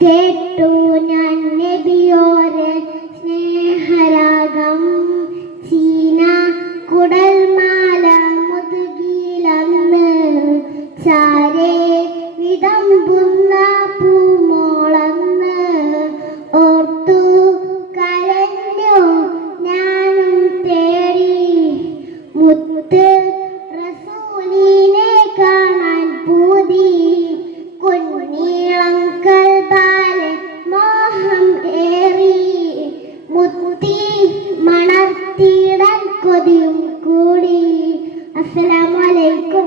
കേട്ടു ഞാൻ നബിയോരെ സ്നേഹരാഗം ചീന കുടൽമാല മുതുകിലന്ന് ചാരേ വിതമ്പുന്ന പൂമോളന്ന് ഓർത്തു കരഞ്ഞു ഞാനും തേടി മുത്ത് റസൂലിനെ കാണാൻ പൂതി കുഞ്ഞീളം കൽബാലെ മോഹം ഏറി മുത്തി മണർത്തിടാൻ കൊതിയും കൂടി. അസ്സലാമു അലൈക്കും.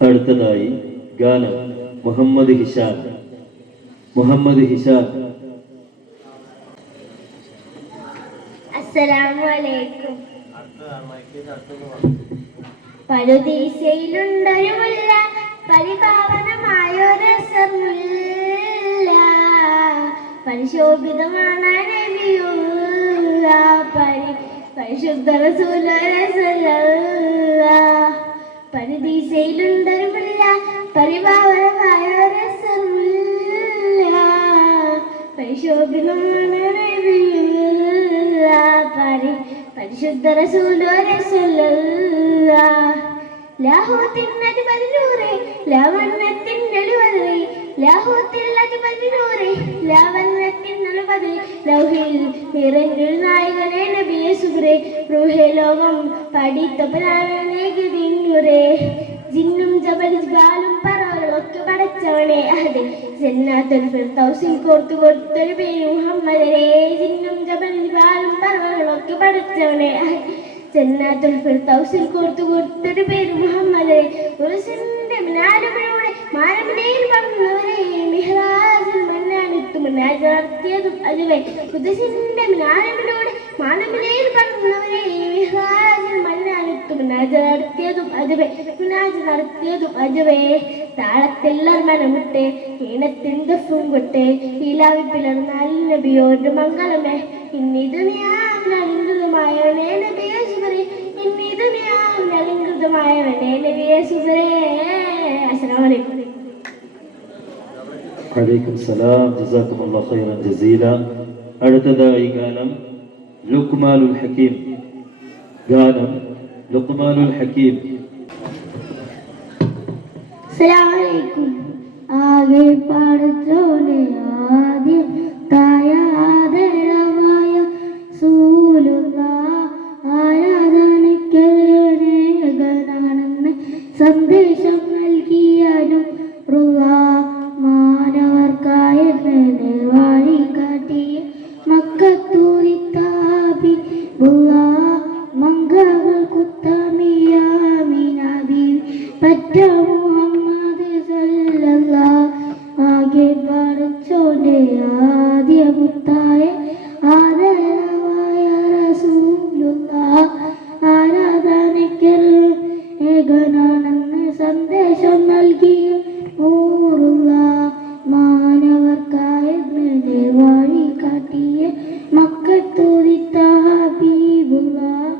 അടുത്തതായി ഗാനം മുഹമ്മദ് ഹിഷാൻ അസ്സലാമു അലൈക്കും. പരുദീസയിലുണ്ടൊരു മുല്ല പരിപാവനമായൊരു രസമുല്ല പരിശോഭിതമാണ് നബിയുള്ള പരിശുദ്ധ റസൂലുള്ള പരുദീസയിലുണ്ടൊരു മുല്ല പരിപാവനമായൊരു രസമുല്ല പരിശോഭിതമാണ് നബിയുള്ള പരിശുദ്ധ റസൂലുള്ള ലാഹോത്തിനത് പതിനൂറ് ലാവണ്യത്തിനൊളിവത് ലാഹോത്തിനത് പതിനൂറ് ലാവണ്യത്തിനൊളിവത് ലൗഹിൽ നിറഞ്ഞൊരു നായകനെ നബിയെ സുഗ്രേ റൂഹേ ലോകം പഠിത്തപ്പനാണ് തിന്നൂറേ ജിന്നും ജബലും പറവകളൊക്കെ പടച്ചവനെ അതെ ജന്നാത്തുൽ ഫിർദൗസിൽ കോർത്തു കൊടുത്തൊരു പേര് മുഹമ്മദേ ജിന്നും ജബലും പറവകളൊക്കെ പടച്ചവനെ ജന്നാത്തുൽ ഫിർദൗസിൽ കോർത്തു കൊടുത്തൊരു പേര് മുഹമ്മദേ ഉറസിന്റെ മിനാരമിലൂടെ മാനമിലയിൽ പറഞ്ഞവരെ മിഹ്റാജിൽ മന്നാനെത്തും നടത്തിയതും അതുവേ ഉദസിന്റെ മിനാരമിലൂടെ മാനമിലയിൽ പറഞ്ഞവരെ മിഹ്റാജിൽ മന്നാനെത്തും നടത്തിയതും അതുവേ താളത്തെല്ലാർ മനമുട്ടെ ഈണത്തിൻ ദഫും കൊട്ടെ ഈലാവി പിളർന്നാൽ നബിയോന്റെ മംഗളമേ ഇന്നിത് ഞാലിംകൃതമായവനെ നബിയെ സുബരേ ഇന്നിത് ഞാലിംകൃതമായവനെ നബിയെ സുബരേ. അസ്സലാമു അലൈക്കും. വലൈക്കും സലാം. ജസാക്കുമുല്ലാഹു ഖൈറൻ ജസീല. അടുത്തതായി ഗാനം ലുക്മാനുൽ ഹക്കീം. ഗാനം ലുക്മാനുൽ ഹക്കീം. അസ്സലാമലൈക്കും. ആകെ പടച്ചോനെ ആദ്യം തായാദരമായ റസൂലുള്ളാഹ് ആരാധനയ്ക്കനാണെന്ന് സന്ദേശം നൽകിയാലും മാനവർക്കായെന്ന് വഴി കാട്ടിയ മക്കത്തൂരിത്താബി മംഗകൾ കുത്തമിയാമിനാബി പറ്റ മുഹമ്മദ് സല്ലല്ലാഹ് ആകെ പടച്ചോന്റെ ആദ്യ മുത്തായ ആദരവായ റസൂലുള്ളാഹ് ആരാധനയ്ക്കനാണെന്ന് സന്ദേശം നൽകിയ നൂറുള്ളാഹ് മാനവർക്കായെന്ന് വഴി കാട്ടിയ മക്കത്തൂരിത്ത ഹബീബുള്ളാഹ്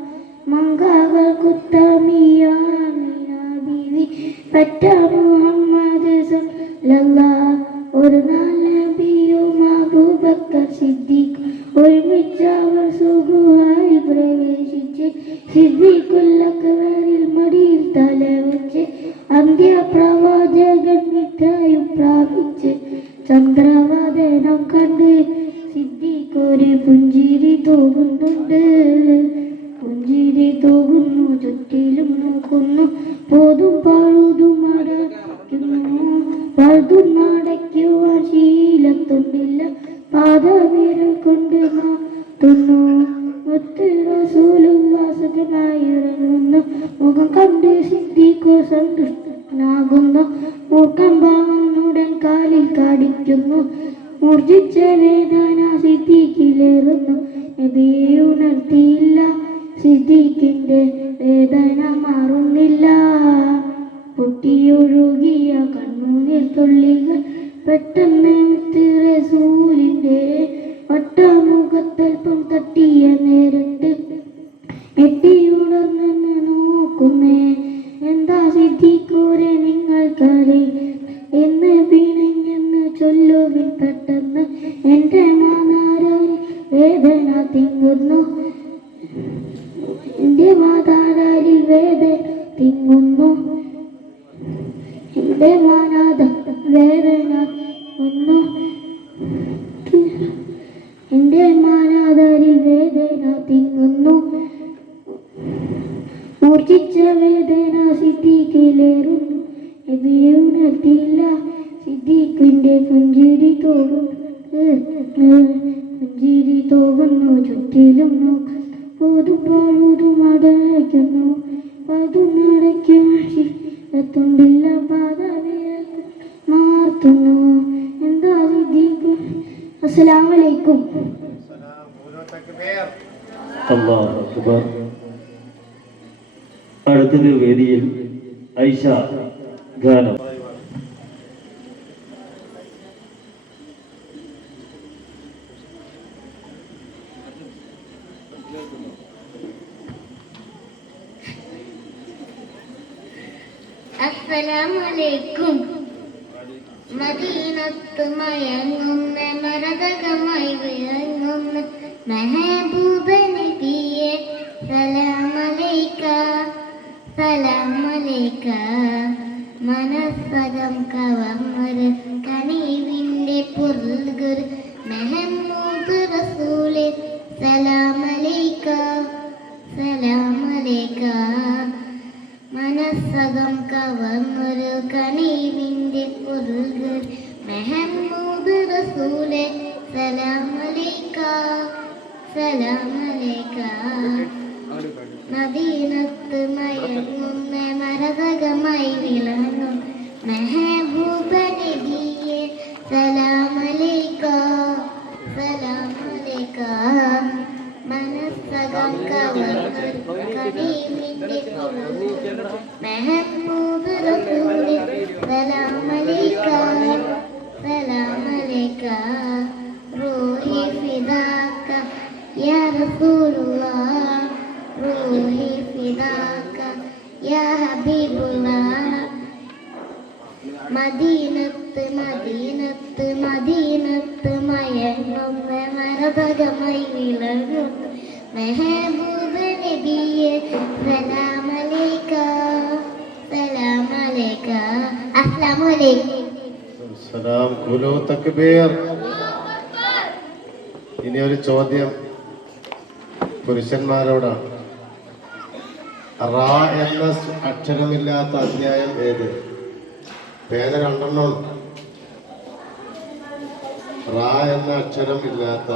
മംഗകൾ കുത്തമിയാമിന ബീവി പറ്റ മുഹമ്മദ് സല്ലല്ലാഹ്. ഒരു നാൾ നബിയും അബൂബക്കർ സിദ്ദീഖ് ഒരുമിച്ച് അവർ സുഗുഹായിൽ പ്രവേശിച്ച് സിദ്ദീഖുൽ മടിയിൽ തല വെച്ച് അന്ത്യപ്രവാചകൻ മിഠായും പ്രാപിച്ച് ചന്ദ്രവദനം കണ്ട് സിദ്ദീഖ് ഒരു പുഞ്ചിരി തൂകുന്നുണ്ട്. പുഞ്ചിരി തൂകുന്നു, ചുറ്റിലും നോക്കുന്നു, പോതും പഴുതും അടയ്ക്കുന്നു. പഴുതും അടയ്ക്കുവാൻ ശീലത്തൊണ്ടില്ല, പാദവിരൽ കൊണ്ട് മാറ്റുന്നു. മുത്ത് റസൂലുള്ളാഹ് സജനായി ഇറങ്ങുന്നു, മുഖം കണ്ട് സിദ്ദീഖ് സന്തുഷ്ടനാകുന്നു. മൂർഖൻ ഭാവനുടൻ കാലിൽ കടിക്കുന്നു, മൂർജിച്ച വേദന സിദ്ദീഖിലേറുന്നു. നബിയെ ഉണർത്തിയില്ല, സിദ്ദീഖിന്റെ വേദന മാറുന്നില്ല. പൊട്ടിയൊഴുകിയ കണ്ണുനീർ തുള്ളികൾ പെട്ടെന്ന് മുത്ത് റസൂലിന്റെ വട്ടമുഖത്തൽപ്പം തട്ടിയ നേരത്ത് എട്ടിയുണർന്നെന്ന് നോക്കുന്നേ. എന്താ സിദ്ദീഖൂരെ നിങ്ങൾക്കറി എന്ന് പിണഞ്ഞെന്ന് ചൊല്ലുവിൻ പെട്ടെന്ന്. എന്റെ മാതാരായി വേദന തിങ്ങുന്നു, എന്റെ മാതാരാരിൽ വേദന തിങ്ങുന്നു, എന്റെ മാനാഥ വേദന ഒന്നു, എന്റെ മാനാഥരിൽ വേദന തിങ്ങുന്നു. മൂർജിച്ച വേദന സിദ്ദീഖിലേറുന്നു, നബിയെ ഉണർത്തിയില്ല, സിദ്ദീഖിന്റെ പുഞ്ചിരി തോകുന്നു, ചുറ്റിലും നോക്കുന്നു, പോതും പഴുതും അടയ്ക്കുന്നു. പതും അടയ്ക്കുവാൻ ശീലത്തൊണ്ടില്ല, പാദവിരൽ മാർത്തുന്നു. എന്താ സിദ്ദീഖ്? അസ്സലാമലൈക്കും. അല്ലാഹു അക്ബർ. അടുത്തൊരു വേദിയിൽ ഐഷ ഗാനം. അസ്സലാമലൈക്കും. മദീനത്ത് മയങ്ങുന്ന മരതകമായി വിളങ്ങുന്ന മെഹബൂബ നബിയെ സലാമലൈക സലാമലൈക. മനസ്സകം കവർന്നൊരു കനിവിൻ്റെ പൊരുൾഗുർ മെഹമ്മൂദ് റസൂലെ സലാമലൈക സലാമലൈക. മനസ്സകം കവർന്നൊരു കനിവിൻ്റെ പൊരുൾഗുർ മെഹമ്മൂദ് റസൂലെ സലാമലൈക സലാമലൈക. മദീനത്ത് മയങ്ങുന്ന മരതകമായി വിളങ്ങും മെഹബൂബ നബിയെ സലാമലൈക സലാമലൈക. മനസ്സകം കവർന്നൊരു കനിവിൻ്റെ പൊരുൾഗുർ മെഹമ്മൂദ് റസൂലെ സലാമലൈക സലാമലൈക. റൂഹി ഫിദാക യാ റസൂലുള്ളാഹ്, റൂഹി ഫിദാക യാ ഹബീബുള്ളാഹ്. മദീനത്ത് മരതകമായി വിളങ്ങും മെഹബൂബ് നബിയെ സലാമലൈക സലാമലൈക. അസ്സലാമു അലൈക്കും. സലാം ഖുലൂ തക്ബീർ. ഇനി ഒരു ചോദ്യം പുരുഷന്മാരോടാണ്. റാ എന്ന അക്ഷരമില്ലാത്ത അധ്യായം ഏത്? പേന രണ്ടെണ്ണം. റാ എന്ന അക്ഷരമില്ലാത്ത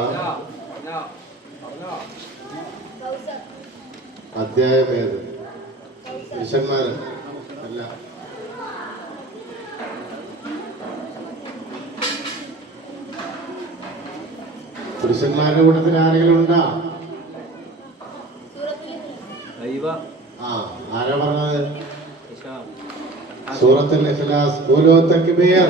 അധ്യായം ഏത്? പുരുഷന്മാര് അല്ല. പുരുഷന്മാരുടെ കൂട്ടത്തിൽ ആരെങ്കിലും ഉണ്ടാ? ആരാ പറഞ്ഞത്? സൂറത്തുൽ ഇഖ്ലാസ്. ഖുലൂ തക്ബീർ.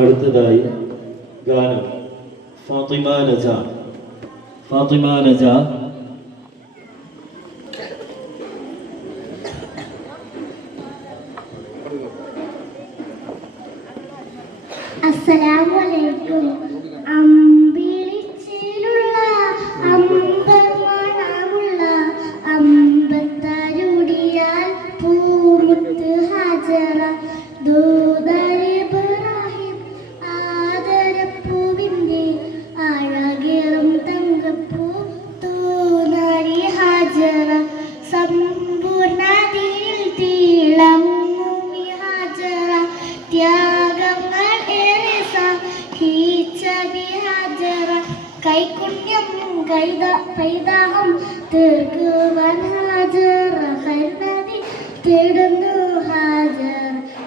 അടുത്തതായി ഗാനം ഫാത്തിമ നജ. ഫാത്തിമ നജ. അസ്സലാമു അലൈക്കും. അമ്പിളിച്ചിലുള്ള അമ്പർമണമുള്ള അമ്പത്താരുടിയാൽ പൂമുത്ത് ഹാജറ ദൂതരിബ്രാഹിം ആദരപ്പൂവിൻ്റെ അഴകേറും തങ്കപ്പൂ തൂനാരി ഹാജറ സമ്പൂർണ്ണതയിൽ തിളങ്ങുമി ഹാജറ ത്യാഗങ്ങൾ ഏറെ സഹിച്ച ഹാജറ കൈകുണ്യം കൈതാഹം തീർക്കുവാൻ ഹാജറ കരുണതി തേടുന്നു ഹാജറ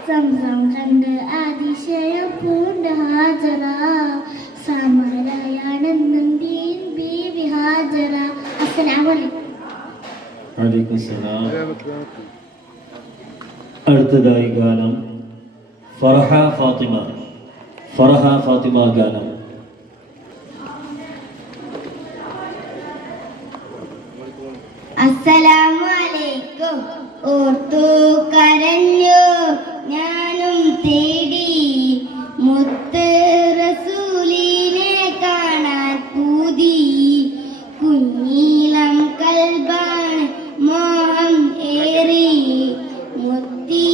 സംസം കണ്ട് അതിശയം പൂണ്ട ഹാജറ സമരയാണെന്നും ബീവി ഹാജറ. അസ്സലാമു അലൈക്കും. വലൈക്കും സലാം. അടുത്തതായി ഗാനം ഫർഹ ഫാത്തിമ. ഫർഹ ഫാത്തിമ ഗാനം. അസ്സലാമു അലൈക്കും. ഓർത്തു കരഞ്ഞു ഞാനും തേടി മുത്ത് റസൂലിനെ കാണാൻ പൂതി കുഞ്ഞീളം കൽബാണ് മോഹം ഏറി മുത്തി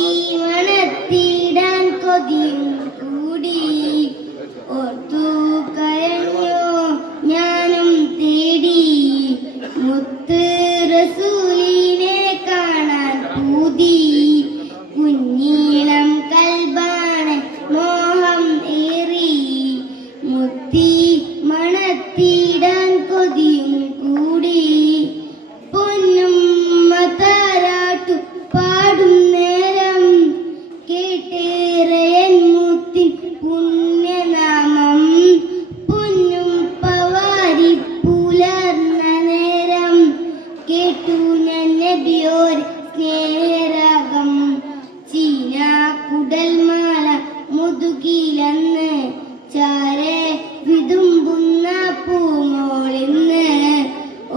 മണത്തിടാൻ കൊതിയും കൂടി ഓർത്തു കരഞ്ഞു ഞാനും തേടി മുത്ത് റസൂലിനെ കാണാൻ പൂതി കുഞ്ഞീളം കൽബാണ് മോഹം ഏറി മുത്തി മണത്തിടാൻ കൊതിയും കൂടി പൊന്നും താരാട്ടു പാടും നേരം കേട്ടേറയൻ മുത്തിൻ പുണ്യനാമം പൊന്നും പവാരി പുലർന്ന നേരം കേട്ടു ഞാൻ നബിയോർ സ്നേഹരാഗം ചീന കുടൽമാല മുതുകിലെന്ന് ചാരെ വിതുമ്പുന്ന പൂമോളിന്ന്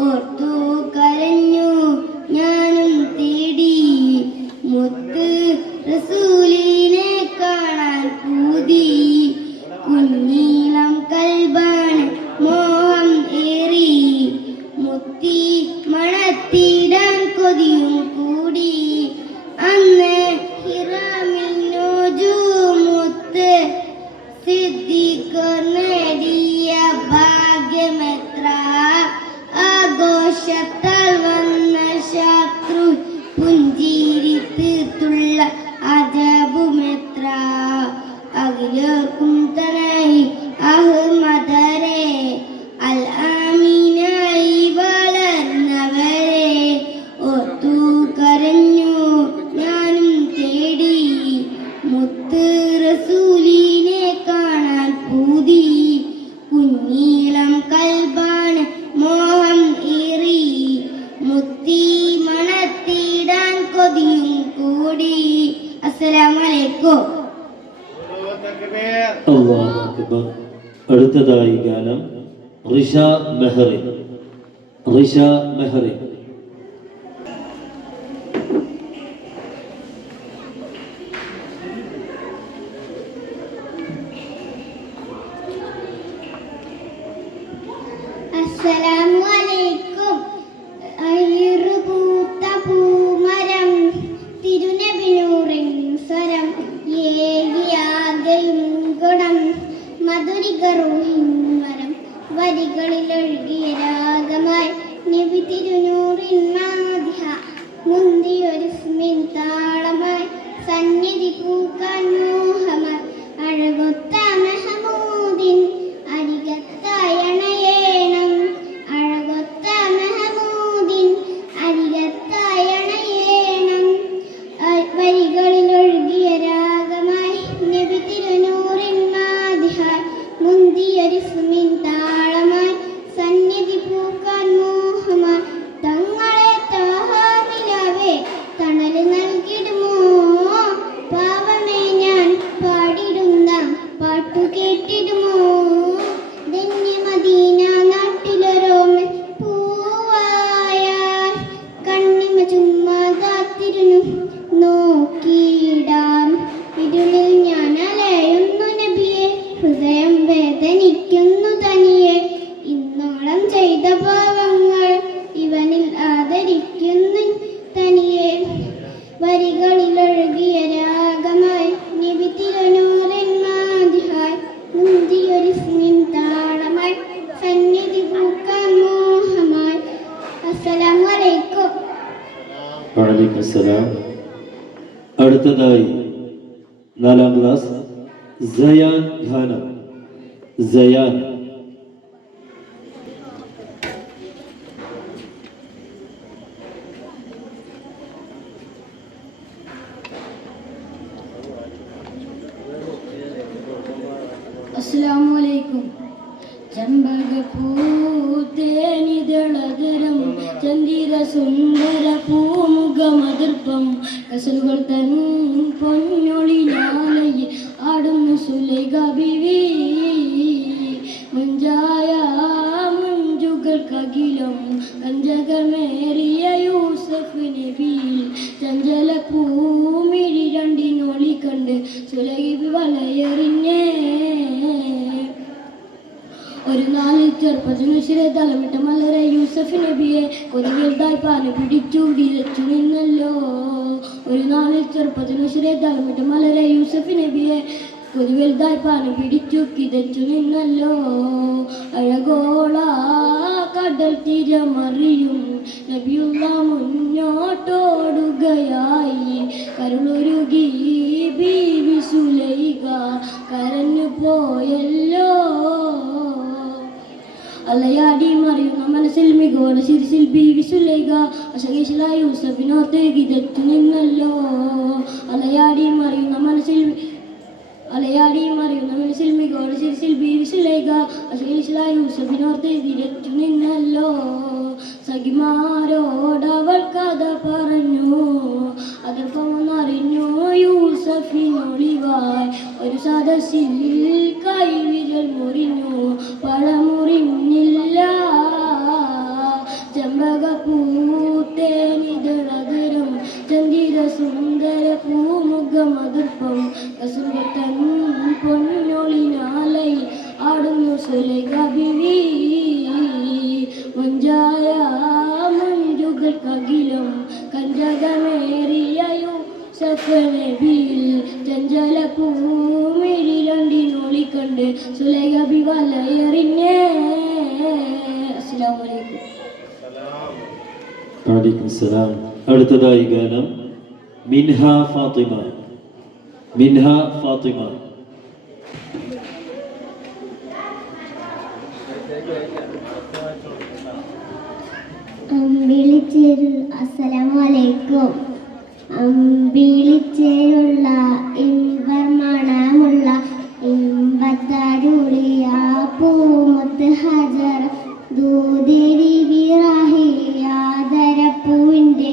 ഓർത്തു കരഞ്ഞു ഞാനും തേടി മുത്ത് റസൂലിനെ കാണാൻ പൂതി കുഞ്ഞീളം കൽബാണ് മോഹം ഏറി മുത്തി മണത്തിടാൻ കൊതിയും കൂടി അന്ന് ഹിറാമിൽ നോജുമുത്ത് സിദ്ദീഖർ നേടിയ ഭാഗ്യമെത്ര ആഘോഷത്താൽ വന്ന ശത്രു പുഞ്ചിരി തീർത്തുള്ള അജബുമെത്ര അഖിലേർക്കും തനായി അഹ്മദരെ അൽ ആമീനായി വളർന്നവരെ ഓർത്തു കരഞ്ഞു ഞാനും തേടി മുത്ത് റസൂലിനെ കാണാൻ പൂതി കുഞ്ഞീളം കൽബാണ് മോഹം ഏറി മുത്തി മണത്തിടാൻ കൊതിയും കൂടി. അസ്സലാമു അലൈക്കും. ഖുലൂ തക്ബീർ. അല്ലാഹു അക്ബർ. അടുത്തതായി ഗാനം റിഷ മെഹറി. റിഷ മെഹറി. അസ്സലാമു അലൈക്കും. അയിറുപൂത്ത പൂമരം തിരുനബിനൂറിൻ സ്വരം ഏകിയാകയും ഗുണം മധുരികറുഹിൻ മരം വരികളിലൊഴുകിയ രാഗമായി നബി തിരുനൂറിൻ മാദിഹ മുന്തിയൊരു സ്മിൻ താളമായി സന്നിധി പൂക്കാൻ മോഹമർ അഴകൊത്ത മെഹമൂദിൻ അരികത്തായണയേണം അഴകൊത്ത മെഹമൂദിൻ അരികത്തായണയേണം വരികളിലൊഴുകിയ രാഗമായി നബി തിരുനൂറിൻ മാദിഹ മുന്തിയൊരു സ്മിൻ താളമായി സന്നിധി പൂക്കാൻ മോഹമായി തങ്ങളെ താഹാമിലാവേ തണല് നൽകിടുമോ പാവമേ ഞാൻ പാടിടുന്ന പാട്ടു കേട്ടിടുമോ ധന്യമദീന നാട്ടിലൊരോമൻ പൂവായാൽ കണ്ണിമ ചുമ്മാ കാത്തിരുന്നു നോക്കിയിടാം ഇരുളിൽ ഞാൻ അലയുന്നു നബിയെ ഹൃദയം വേദനിക്കുന്നു തനിയെ ഇന്നോളം ചെയ്ത പാവങ്ങൾ ഇവനിൽ ആദരിക്കുന്നു തനിയെ വരികളിലൊഴുകിയ രാഗമായി നബി തിരുനൂറിൻ മാദിഹായി മുന്തിയൊരു സ്മിൻ താളമായി സന്നിധി പൂക്കാൻ മോഹമായി. അസ്സലാമു അലൈക്കും. വഅലൈക്കും അസ്സലാം. അടുത്തതായി 4ാം ക്ലാസ് സയാൻ ഖാനം. സയാൻ. അസ്സലാമു അലൈക്കും. ചെമ്പകപ്പൂത്തേനിതളതരം ചന്ദിര സുന്ദര പൂമുഖമതിർപ്പം കസലുകൾ തൻ പൊന്നൊളിനാലയിൽ ആടുന്നു സുലൈഖ ബീവി മുഞ്ചായ മുഞ്ചുകൾക്കകിലും കഞ്ചകമേറിയ യൂസഫ് നബിയിൽ ചഞ്ചല പൂമിഴി രണ്ടിനൊളി കണ്ട് സുലൈഖ വലയെറിഞ്ഞേ ഒരു നാളിൽ ചെറുപ്പത്തിനു ശിരതലമിട്ട മലരെ യൂസഫ് നബിയെ ഒരു വലുതായി പാന പിടിച്ചു വിതച്ചു നിന്നല്ലോ. ഒരു നാളിൽ ചെറുപ്പത്തിനു ശിരതലമിട്ട മലരെ യൂസഫ് നബിയെ ഒരു വലുതായി പാന പിടിച്ചു കിതച്ചു നിന്നല്ലോ. അഴകോള കടൽ തിരമറിയും നബിയുള്ള മുന്നോട്ടോടുകയായി കരുളുരുകി ബീവി സുലൈഖ കരഞ്ഞു പോയല്ലോ. അലയാടി മറിയുന്ന മനസ്സിൽ മികോടെ ശിരസിൽ ബീവി സുലൈഖ അശകേശിലായ യൂസഫിനോർത്ത് കിതച്ചു നിന്നല്ലോ. അലയാടി മറിയുന്ന മനസ്സിൽ മികോടെ ശിരസിൽ ബീവി സുലൈഖ അശകേശിലായ യൂസഫിനോർത്ത് കിതച്ചു നിന്നല്ലോ. സഖിമാരോടവൾ കഥ പറഞ്ഞു അതർപ്പമൊന്നറിഞ്ഞു യൂസഫിനൊളിവായി ഒരു സദസ്സിൽ കൈവിരൽ മുറിഞ്ഞു പഴമുറിഞ്ഞില്ല. ചെമ്പകപ്പൂത്തേനിതളതരം ചന്ദിര സുന്ദര പൂമുഖമതിർപ്പം കസുകൾ തൻ പൊന്നൊളിനാലയിൽ ആടുന്നു സുലൈഖ ബീവി മുഞ്ചായ മുഞ്ചുകൾക്കകിലും കഞ്ചകമേറിയ യൂസഫ് നബിയിൽ ചഞ്ചല പൂമിഴി രണ്ടിനൊളി കണ്ട് സുലൈഖ ബി വലയെറിഞ്ഞേ. അസ്സലാമു അലൈക്കും. വഅലൈക്കും അസ്സലാം. അടുത്തതായി ഗാനം മിൻഹ ഫാത്തിമ. മിൻഹ ഫാത്തിമ. അസ്സലാമു അലൈക്കും. അമ്പിളിച്ചേരുള്ള ഇമ്പർമണമുള്ള ഇമ്പത്തരുളിയ പൂമുത്ത് ഹജർ ദൂതിരി വിറാഹിയാദരപ്പൂവിൻ്റെ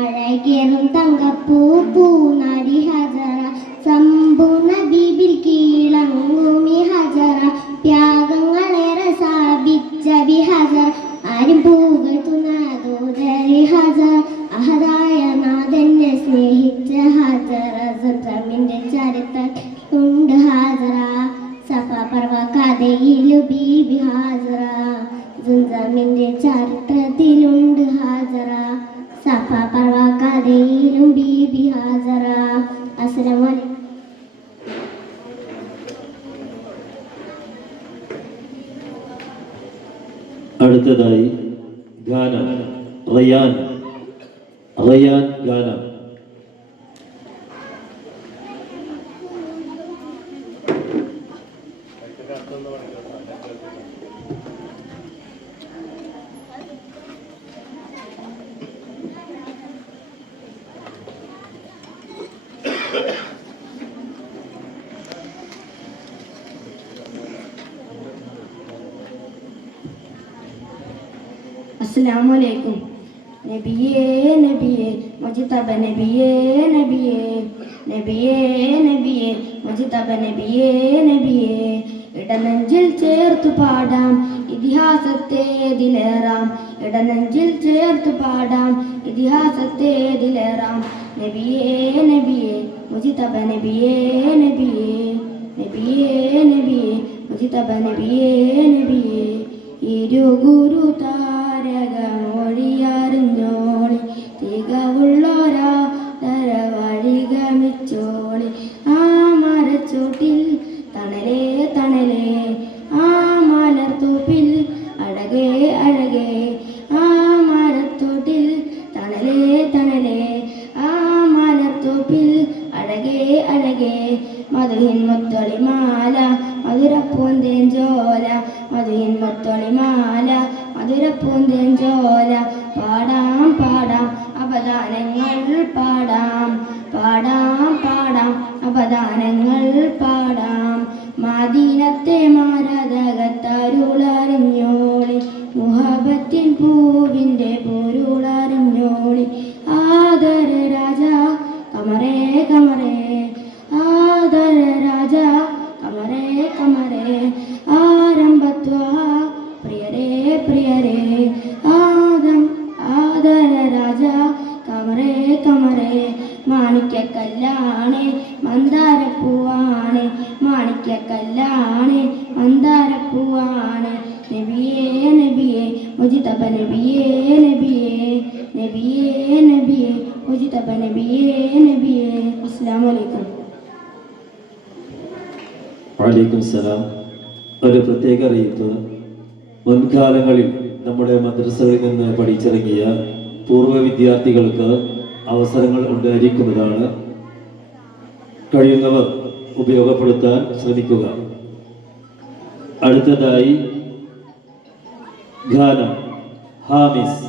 അഴകേറും തങ്കപ്പൂ പൂനാരി ഹജറ സമ്പൂർണ്ണ ബീബിൽ കീഴങ്ങും അടുത്തതായി ഗാനം റയാൻ ഗാനം. अस्सलामुअलैकुम। नबिये नबिये मुजतब नबिये नबिये നബിയേ നബിയേ മുജ്തബ നബിയേ നബിയേ ഇടനെഞ്ചിൽ ചേർത്തു പാടാം ഇതിഹാസത്തെ ദിലേറാം ഇടനെഞ്ചിൽ ചേർത്തു പാടാം ഇതിഹാസത്തെ ദിലേറാം നബിയേ നബിയേ മുജ്തബ നബിയേ നബിയേ നബിയേ നബിയേ മുജ്തബ നബിയേ നബിയേ ഇരു ഗുരു താരകമൊഴിയറിഞ്ഞോളി തികവുള്ളോരാ തരവഴി ഗമിച്ചോളി ആ മരച്ചോട്ടിൽ തണലേ തണലേ ആ മലർത്തോപ്പിൽ അഴകേ അഴകേ ആ മരത്തോട്ടിൽ തണലേ തണലേ ആ മലർത്തോപ്പിൽ അഴകേ അഴകേ മധുഹിൻ മുത്തൊളിമാല മധുരപ്പൂന്തേഞ്ചോല മധുഹിൻ മുത്തൊളിമാല മധുരപ്പൂന്തേഞ്ചോല പാടാം പാടാം അപദാനങ്ങൾ പാടാം പാടാം പാടാം അപദാനങ്ങൾ പാടാം മദീനത്തെ മാരതകത്തരുളറിഞ്ഞോളി മുഹബത്തിൻ പൂവിൻ്റെ പൊരുളറിഞ്ഞോളി ആദര രാജ കമറേ കമറേ ആദര രാജ കമറേ കമറേ ആരംഭത്വ പ്രിയരേ പ്രിയരേ ആദര രാജ കമറേ കമറേ മാണിക്യക്കല്ലാണ് മന്ദാരപ്പൂവാണ് മാണിക്യക്കല്ലാണ് മന്ദാരപ്പൂവാണ് നബിയേ നബിയേ മുജ്തബ നബിയേ നബിയേ നബിയേ നബിയേ മുജ്തബ നബിയേ നബിയേ. അസ്സലാമു അലൈക്കും. വഅലൈക്കും സലാം. ഒരു പ്രത്യേക അറിയിപ്പ്. മുൻകാലങ്ങളിൽ നമ്മുടെ മദ്രസകളിൽ നിന്ന് പഠിച്ചിറങ്ങിയ പൂർവ്വ വിദ്യാർത്ഥികൾക്ക് അവസരങ്ങൾ ഉണ്ടായിരിക്കുന്നതാണ്. കഴിയുന്നവർ ഉപയോഗപ്പെടുത്താൻ ശ്രമിക്കുക. അടുത്തതായി ഗാനം ഹാമിസ്.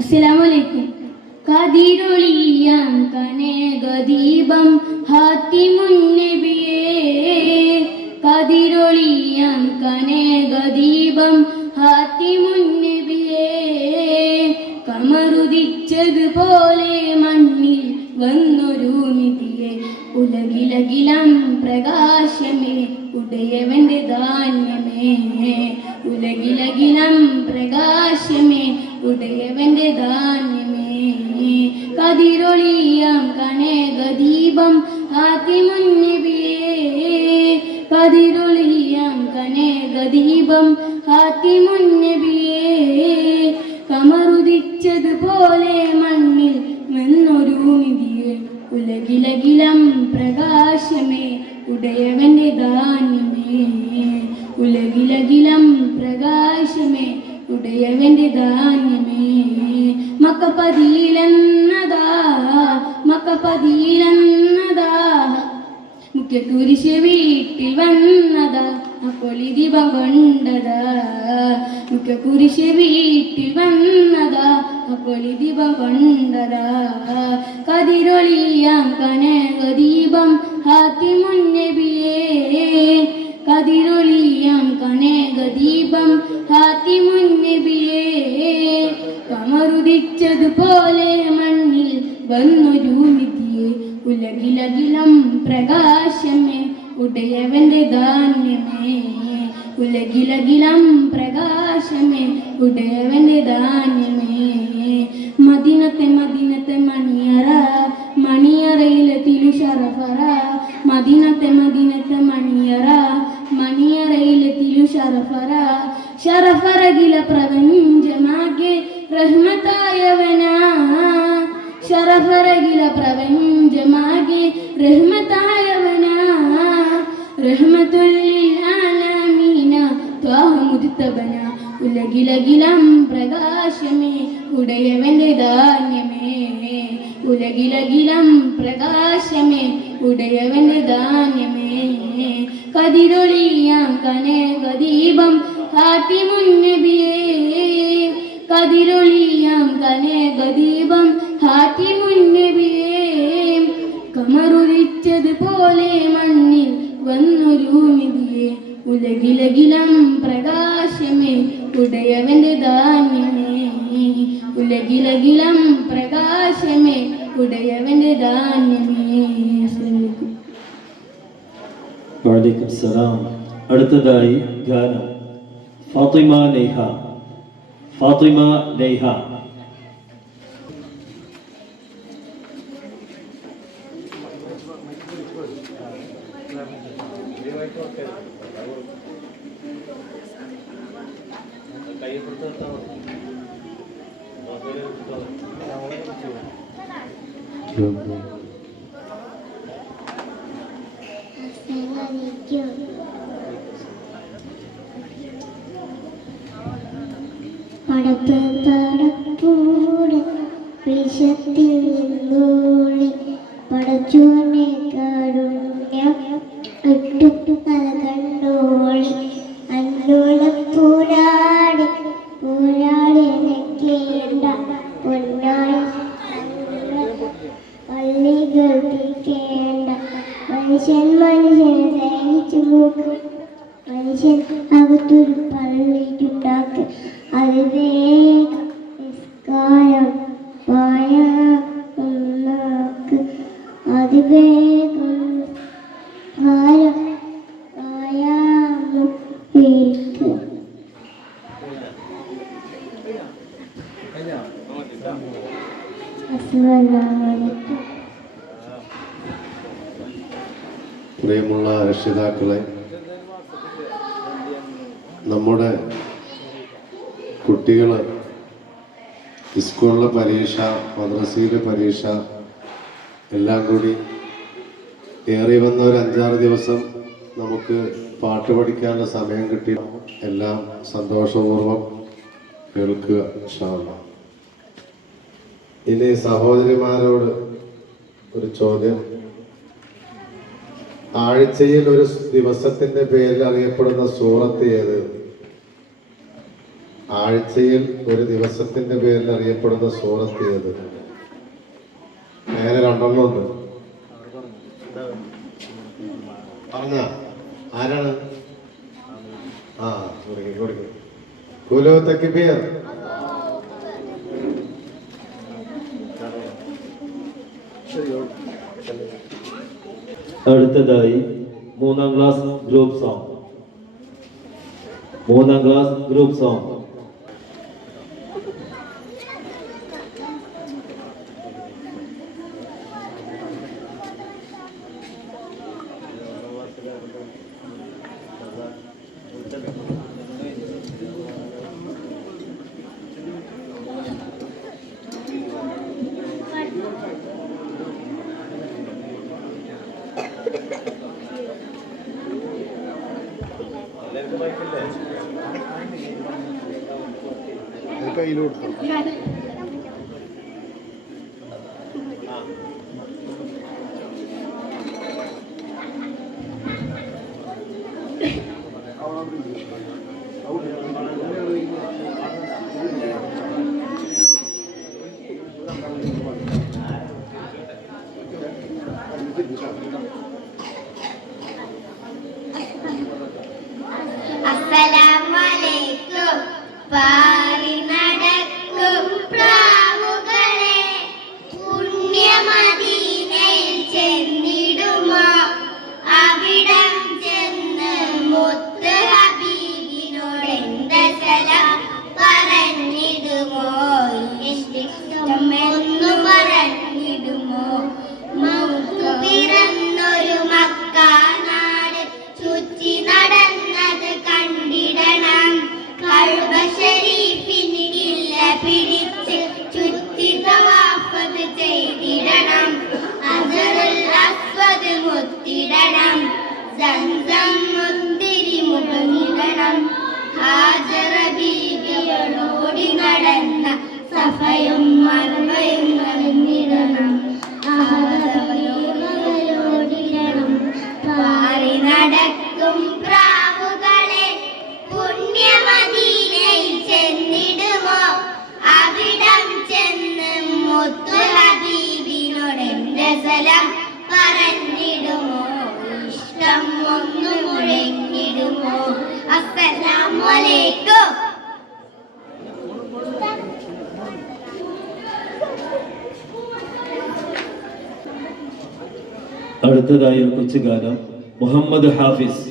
അസ്സലാമലൈക്കും. കതിരൊളിയാം കനകദീപം ഹാത്തിമുൻ നബിയേ കതിരൊളിയാം കനകദീപം ഹാത്തിമുൻ നബിയേ കമറുദിച്ചതുപോലെ മണ്ണിൽ വന്നൊരു നിധിയെ ഉലകിലകിലം പ്രകാശമേ ഉടയവന്റെ ധാന്യമേ ഉലകിലകിലം പ്രകാശമേ ഉടയവന്റെ ധാന്യമേ കതിരൊളിയാം കനകദീപം ഹാത്തിമുൻ നബിയേ കതിരൊളിയാം കനകദീപം ഹാത്തിമുൻ നബിയേ കമറുദിച്ചതുപോലെ മണ്ണിൽ വന്നൊരു നിധിയെ ഉലകിലകിലം പ്രകാശമേ ഉടയവന്റെ ധാന്യമേ ഉലകിലകിലം പ്രകാശമേ ഉടയവന്റെ ധാന്യമേ മക്കപതിയിലെന്നതാ മക്കപതിയിലെന്നതാ മുഖ്യ കുരിശ് വീട്ടിൽ വന്നതാ അപ്പൊളി ദീപം കൊണ്ടതാ മുഖ്യ കുരിശ് വീട്ടിൽ വന്നതാ അപ്പൊളി ദീപം കൊണ്ടതാ കതിരൊളിയാം കനകദീപം ഹാത്തിമുൻ നബിയേ കതിരൊളിയാം കനകദീപം ഹാത്തിമുൻ നബിയേ കമറുദിച്ചതുപോലെ മണ്ണിൽ വന്നൊരു നിധിയെ ഉലകിലകിലം പ്രകാശമേ ഉടയവന്റെ ധാന്യമേ ഉലകിലകിലം പ്രകാശമേ ഉടയവന്റെ ധാന്യമേ മദീനത്തെ മദീനത്തെ മണിയറ മണിയറയിലെ തിരു ശറഫറ മദീനത്തെ മദീനത്തെ മണിയറ മണിയറയിലെ തിരു ശറഫറ ശറഫറകില പ്രപഞ്ചമാകെ റഹ്മത്തായവനാ ശറഫറകില പ്രപഞ്ചമാകെ റഹ്മത്തായവനാ റഹ്മത്തുല്ലിൽ ആലമീന ത്വാഹ മുജ്തബന ഉലകിലകിലം പ്രകാശമേ ഉടയവന്റെ ധാന്യമേ ഉലകിലകിലം പ്രകാശമേ ഉടയവന്റെ ധാന്യമേ കതിരൊളിയാം കനകദീപം ഹാത്തിമുൻ നബിയേ കതിരൊളിയാം കനകദീപം ഹാത്തിമുൻ നബിയേ കമറുദിച്ചതുപോലെ മണ്ണിൽ വന്നൊരു നിധിയെ ഉലകിലകിലം പ്രകാശമേ ഉടയവന്റെ ധാന്യമേ ഉലകിലകിലം പ്രകാശമേ ഉടയവന്റെ ധാന്യമേ. വഅലൈക്കും സലാം. അടുത്തതായി ഗാനം ഫാത്തിമ നെയ്ഹ. ഫാത്തിമ നെയ്ഹ. പടപ്പ് പടപ്പൂടെ വിഷത്തിൽ നിന്നൂളി പടച്ചോനെ കാരുണ്യം ഇട്ടു തല കണ്ടോളി അന്നോളപ്പൂരാടി പൂരാടി കേണ്ട പൊന്നായി പള്ളികൾ തീക്കേണ്ട മനുഷ്യൻ മനുഷ്യനെ സ്നേഹിച്ചു നോക്കും മനുഷ്യൻ അകത്തൊരു പള്ളിക്കുണ്ടാക്ക് അത് വേഗം നിസ്കാരം പായാക്ക് അത് വേഗം നിസ്കാരം പായാക്ക് അസ്സലാമു പ്രിയമുള്ള രക്ഷിതാക്കളെ, നമ്മുടെ കുട്ടികൾ സ്കൂളിലെ പരീക്ഷ, മദ്രസയിലെ പരീക്ഷ എല്ലാം കൂടി ഏറി വന്ന ഒരു 5-6 ദിവസം നമുക്ക് പാട്ട് പഠിക്കാനുള്ള സമയം കിട്ടി. എല്ലാം സന്തോഷപൂർവ്വം കേൾക്കുക ഇൻഷാ അല്ലാഹ്. ഇനി സഹോദരിമാരോട് ഒരു ചോദ്യം. ആഴ്ചയിൽ ഒരു ദിവസത്തിന്റെ പേരിൽ അറിയപ്പെടുന്ന സൂറത്ത് ഏത്? ആഴ്ചയിൽ ഒരു ദിവസത്തിന്റെ പേരിൽ അറിയപ്പെടുന്ന സൂറത്ത് ഏത്? അങ്ങനെ 2 ഉണ്ട്. പറഞ്ഞ ആരാണ്? കൊടുക്കും. കുലു തക്ബീർ. അടുത്തതായി 3ാം ക്ലാസ് ഗ്രൂപ്പ് സോങ്. 3ാം ക്ലാസ് ഗ്രൂപ്പ് സോങ്. കയ്യിലോട്ട് അസ്സലാമലൈക്കും. പാറി നടക്കും പ്രാവുകളെ പുണ്യമദീനയിൽ ചെന്നിടുമോ? അവിടം ചെന്ന് മുത്ത് ഹബീബിനോട് എന്തെല്ലാം പറഞ്ഞിടുമോ? ഇഷ്ടമെന്നു പറഞ്ഞിടുമോ? മൗത്ത് പിറന്നൊരു മക്കാനാട് ചുറ്റി നടന്നത് കണ്ടിടണം. കഅബ ശരീഫിന് കില്ല പിടിച്ച് ചുറ്റി തവാഫ് ചെയ്തിടണം. ഹജറുൽ അസ്വദ് മുത്തിടണം. സംസം മുത്തിരി മുഴങ്ങിടണം. ഹാജറ ബീവികളോടി നടന്ന സഫയും മർവയും നടന്നിടണം. ആഹാരോടിടണം പാറി നടക്കും പ്രാവുകളെ പുണ്യമദീനയിൽ ചെന്നിടുമോ? അവിടം ചെന്ന് മുത്തു ഹബീബിനോട് എന്റെ സലാം പറഞ്ഞിടുമോ? ഇഷ്ടം ഒന്ന് മുഴങ്ങിടുമോ? അസ്സലാമു അലൈക്കും. അടുത്തതായി ഒരു കൊച്ചുഗാനം മുഹമ്മദ് ഹാഫിസ്.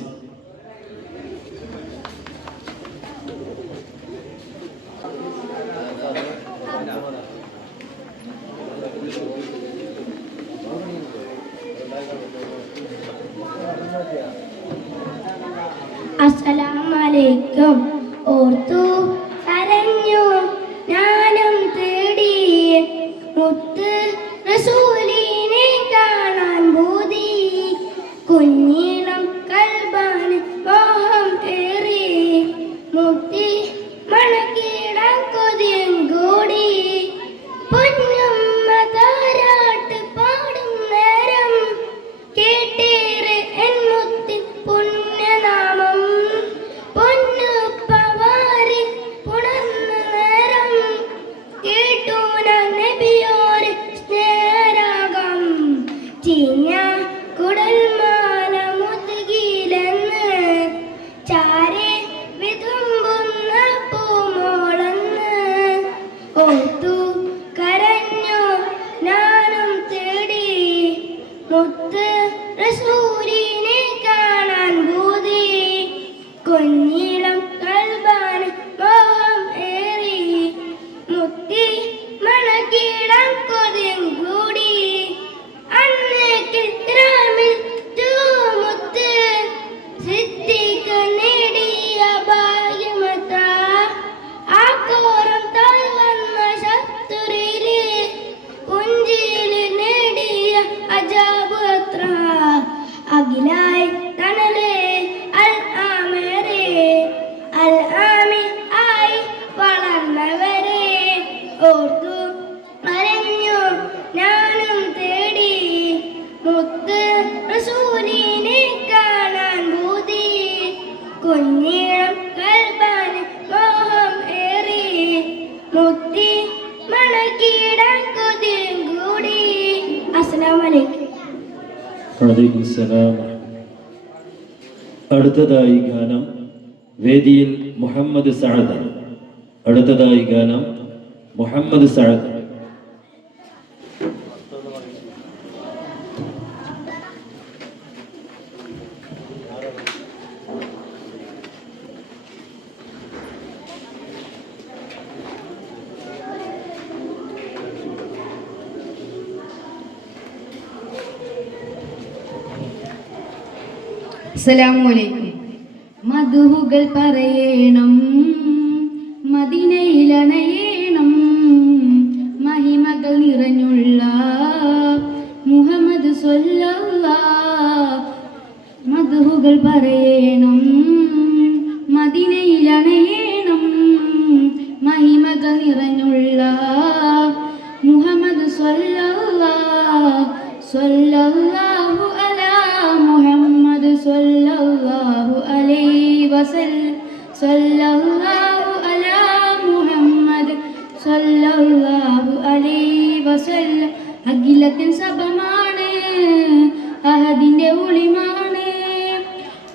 അസ്സലാമു അലൈക്കും. ഓർത്തു കരഞ്ഞു ഞാനും തേടി മുത്ത് റസൂലിനെ കാണാൻ ഭൂതി. കുഞ്ഞിനം കൽബാന് മോഹം ഏറി മുത്തി മണക്കിടാൻ കൊതിയും കൂടി. പൊന്നുമ്മ താരാട്ട് പാടും നേരം കേട്ടേറെ എൻ മുത്തിൻ പുണ്യനാമം. പൊന്നുപ്പ വാരി പുണർന്ന നേരം കേട്ടു ഞാൻ നബിയോര് സ്നേഹരാഗം. ചീഞ്ഞ കുടൽമാല മുതുകിലെന്ന് ചാരെ വിതുമ്പുന്ന പൂമോളെന്ന് ഓർത്തു കരഞ്ഞു ഞാനും തേടി മുത്ത് റസൂലിനെ കാണാൻ ഭൂതി. കുഞ്ഞിളം കൽബാന് മോഹം ഏറി മുത്തി മണക്കിടാൻ കൊതിയും കൂടി. അന്നേക്കിൽ രാമിൽ മുത്ത് സിദ്ദീഖ് നേടിയ ഭാഗ്യമത. ആ കോരം താൽ വന്ന ശത്രുരില് പുഞ്ചില് നേടിയ അജാബ് അത്ര. അഖിലായി തണല് അൽ ആമരെ അൽ ആമി ആയി വളർന്നവരെ ഓർത്തു കരഞ്ഞു ഞാനും തേടി മുത്ത് റസൂലിനെ കാണാൻ ഭൂതി. കുഞ്ഞിളം കൽബാന് മോഹം ഏറി മുത്തി മണക്കിടാൻ കൊതിയും കൂടി. അസ്സലാമു അലൈക്കും. വലൈക്കുമുസ്സലാം. അടുത്തതായി ഗാനം വേദിയിൽ മുഹമ്മദ് സഅദ്. അടുത്തതായി ഗാനം മുഹമ്മദ് സഅദ്. അസ്സലാമു അലൈക്കും. മധുഹുകൾ പറയണം, മദീനയിലണയണം, മഹിമകൾ നിറഞ്ഞുള്ള മുഹമ്മദ് സ്വല്ലല്ലാഹ്. മധുഹുകൾ പറയണം, മദീനയിലണയണം, മഹിമകൾ നിറഞ്ഞുള്ള മുഹമ്മദ് സ്വല്ലല്ലാഹ്. സ്വല്ലല്ലാഹു അലാ മുഹമ്മദ് സ്വല്ലല്ലാഹു അലൈഹി വസല്ലം. സ്വല്ലല്ലാഹു അലാ മുഹമ്മദ് സ്വല്ലല്ലാഹു അലൈഹി വസല്ലം. അഖിലത്തിൻ സബമാണ്, അഹദിന്റെ ഒളിമാണ്,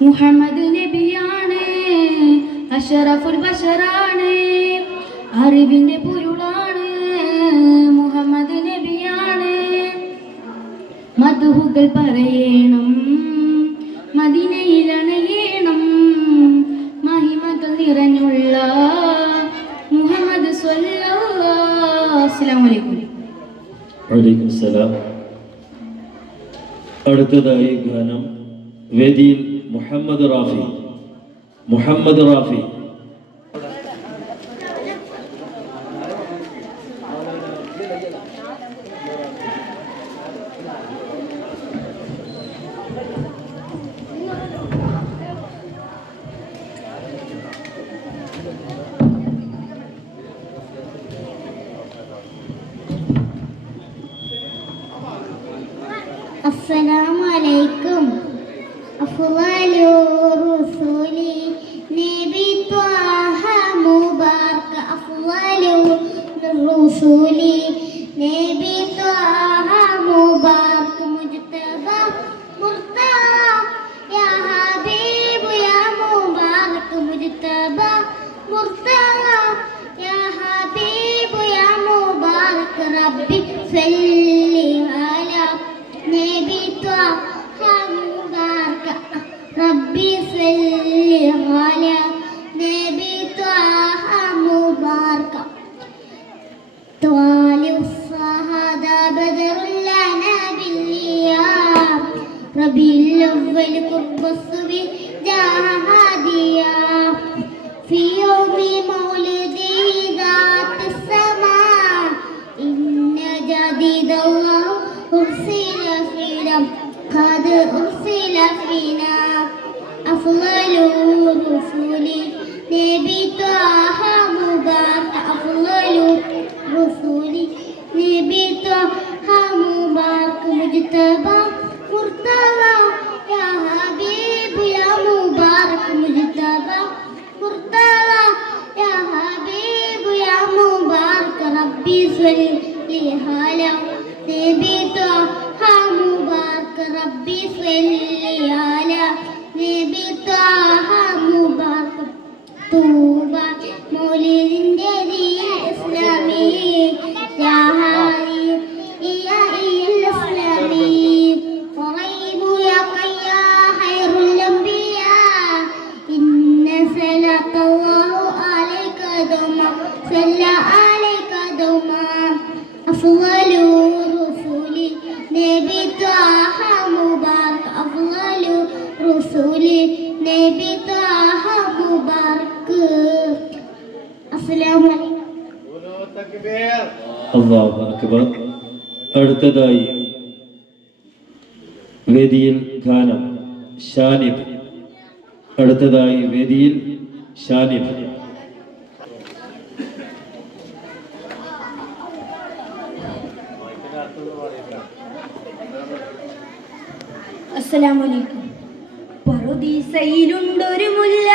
മുഹമ്മദ് നബിയാണ്, അഷ്റഫുൽ ബശറാണ്, അറിവിന്റെ പൊരുളാണ്, മുഹമ്മദ് നബിയാണ്. മധുഹുകൾ പറയണം, മദീനയിലണയണം, മഹിമകൾ നിറഞ്ഞുള്ള മുഹമ്മദ് സ്വല്ലല്ലാഹ്. അസ്സലാമു അലൈക്കും. വലൈക്കുമുസ്സലാം. അടുത്തതായി ഗാനം വേദിയിൽ മുഹമ്മദ് റാഫി. മുഹമ്മദ് റാഫി. السلام عليكم أفضل الرسل نبي طه مبارك أفضل الرسل نبي طه مبارك مجتبى مرتضى يا حبيب يا مبارك مجتبى مرتضى يا حبيب يا مبارك ربي صل على نبي طه مبارك ربي صل على نبي طه مبارك طالع الصهادة بدر لنا بالليام ربيع الأول قرب الصبي جاء هاديا في يوم مولده ذات السماء إن جديد الله أرسل فينا قد أرسل فينا أفضل الرسل نبي طه مبارك أفضل الرسل نبي طه مبارك مجتبى مرتضى يا حبيب يا مبارك مجتبى مرتضى يا حبيب يا مبارك ربي صل على نبي طه مبارك ربي صل على نبي طه مبارك طوبى مولد الإسلامي يا هادي يا الإسلامي قريب يا قيا خير الأنبياء إن صلاة الله عليك دوما صلى عليك دوما أفضل الرسل نبي طه مبارك أفضل الرسل نبي طه مبارك السلام عليكم അല്ലാഹു അക്ബർ. അടുത്തതായി വേദിയിൽ ഗാനം ഷാനിബ്. അടുത്തതായി വേദിയിൽ ഷാനിബ്. അസ്സലാമു അലൈക്കും. പറുദീസയിലുണ്ടൊരു മുല്ല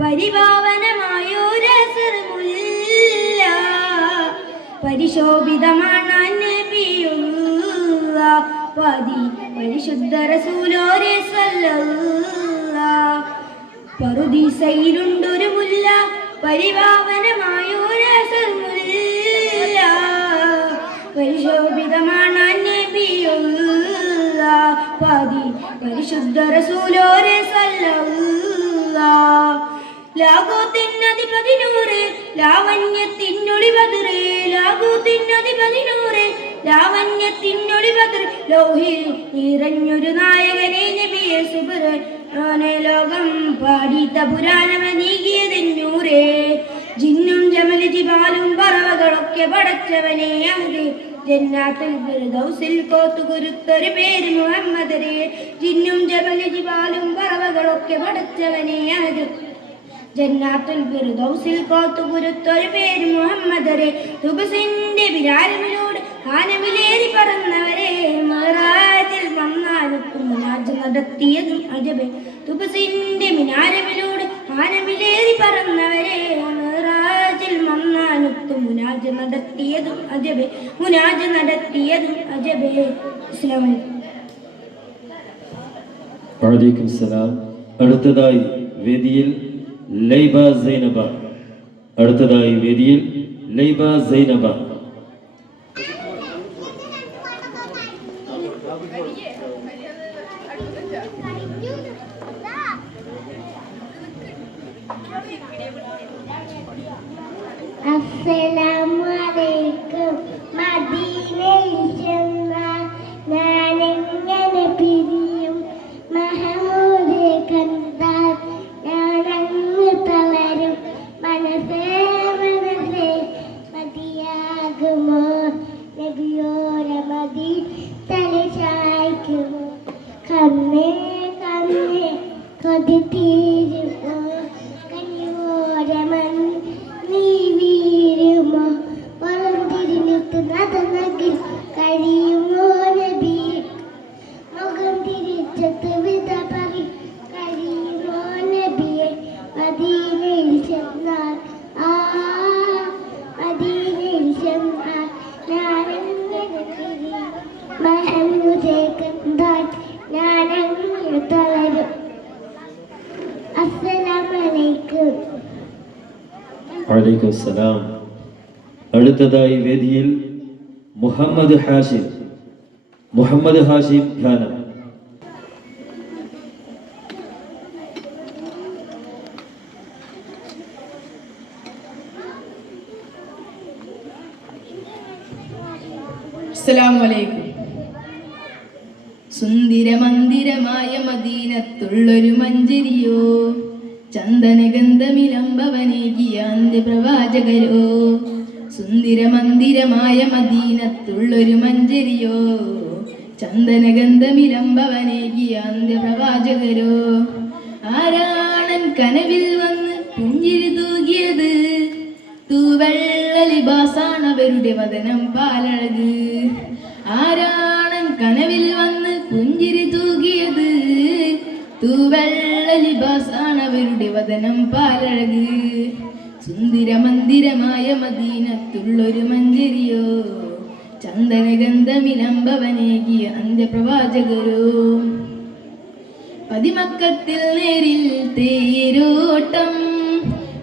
പരിഭാവനമായൊരസർമുല്ല പരിശോഭിതമാണ് നബിയുള്ള പതി പരിശുദ്ധ റസൂലോരെ സല്ലല്ലാഹ്. പറുദീസയിലുണ്ടൊരു മുല്ല പരിഭാവനമായൊരസർമുല്ല പരിശോഭിതമാണ് നബിയുള്ള പതി പരിശുദ്ധ റസൂലോരെ സല്ലല്ലാഹ്. ലാഘോത്തിനധിപതി നൂറ് ലാവണ്യത്തിനൊളി ബദറ് ലാഘോത്തിനധിപതി നൂറ് ലാവണ്യത്തിനൊളി ബദറ് ലോഹിൽ നിറഞ്ഞൊരു നായകനെ നബിയെ സുബ്ഹാനെ ലോകം പാടിത്ത പുരാണമ നീകിയതെന്നൂരേ ജിന്നും ജമൽ ജിബാലും പറവകളൊക്കെ പടച്ചവനെ അത് ജന്നാത്തുൽ ഫിർദൗസിൽ കോത്തുകുരുത്തൊരു പേര് മുഹമ്മദരെ ജിന്നും ജബൽ ജിബാലും പറവകളൊക്കെ പടച്ചവനെ അത് ജന്നാത്തുൽ ഫിർദൗസിൽ കോത്തുകുരുത്തൊരു പേര് മുഹമ്മദരെ തുബസിന്റെ വിരാരമിലൂടെ ഹാനമിലേറി പറന്നവരെ മറാജിൽ വന്നാലൊട്ടും മുനാജ് നടത്തിയതും അജബ് തുബസിന്റെ മിനാരമിലൂടെ ഹാനമിലേറി പറന്നവരെ മറാജിൽ വന്നാലൊട്ടും മുനാജ് നടത്തിയതും അജബ് മുനാജ് നടത്തിയതും അജബ്. അസ്സലാമു അലൈക്കും. വഅലൈക്കും സലാം. അടുത്തതായി വേദിയിൽ ലൈബ സൈനബ. അടുത്തതായി വേദിയിൽ ലൈബ സൈനബ. അസ്സലാമു അലൈക്കും. മദീനയിൽ ചെന്നാൽ ഞാനെങ്ങനെ പിരിയും മഹമൂദെ കണ്ടാൽ ഞാനങ്ങ് തളരും മനസ്സേ മനസ്സേ മതിയാകുമോ നബിയോര മതി തലചായ്ക്കുമോ കണ്ണേ കണ്ണേ കൊതി തീരുമോ കനിയോരമൻ നീ വീരുമോ വഅലൈക്കും സലാം. അടുത്തതായി വേദിയിൽ മുഹമ്മദ് ഹാഷിം ഖാനം. അസ്സലാമു അലൈക്കും. സുന്ദരമന്ദിരമായ മദീനത്തുള്ളൊരു മഞ്ചരിയോ, ചന്ദനഗന്ധമിലംബവനേകിയ അന്ത്യപ്രവാചകരോ. സുന്ദരമന്ദിരമായ മദീനത്തുള്ളൊരു മഞ്ചരിയോ, ചന്ദനഗന്ധമിലംബവനേകിയ അന്ത്യപ്രവാചകരോ. ആരാണൻ കനവിൽ വന്ന് പുഞ്ചിരി തൂകിയത്, തൂവെള്ള ലിബാസാണവരുടെ വദനം പാലഴക്. ആരാണൻ കനവിൽ വന്ന് പുഞ്ചിരി തൂകിയത്, തൂവെള്ള ലിബാസാണവരുടെ വദനം പാലഴക്. സുന്ദരമന്ദിരമായ മദീനത്തുള്ളൊരു മഞ്ചരിയോ, ചന്ദനഗന്ധമിലംബവനേകിയ അന്ത്യപ്രവാചകരോ. പതിമക്കത്തിൽ നേരിൽ തേരോട്ടം,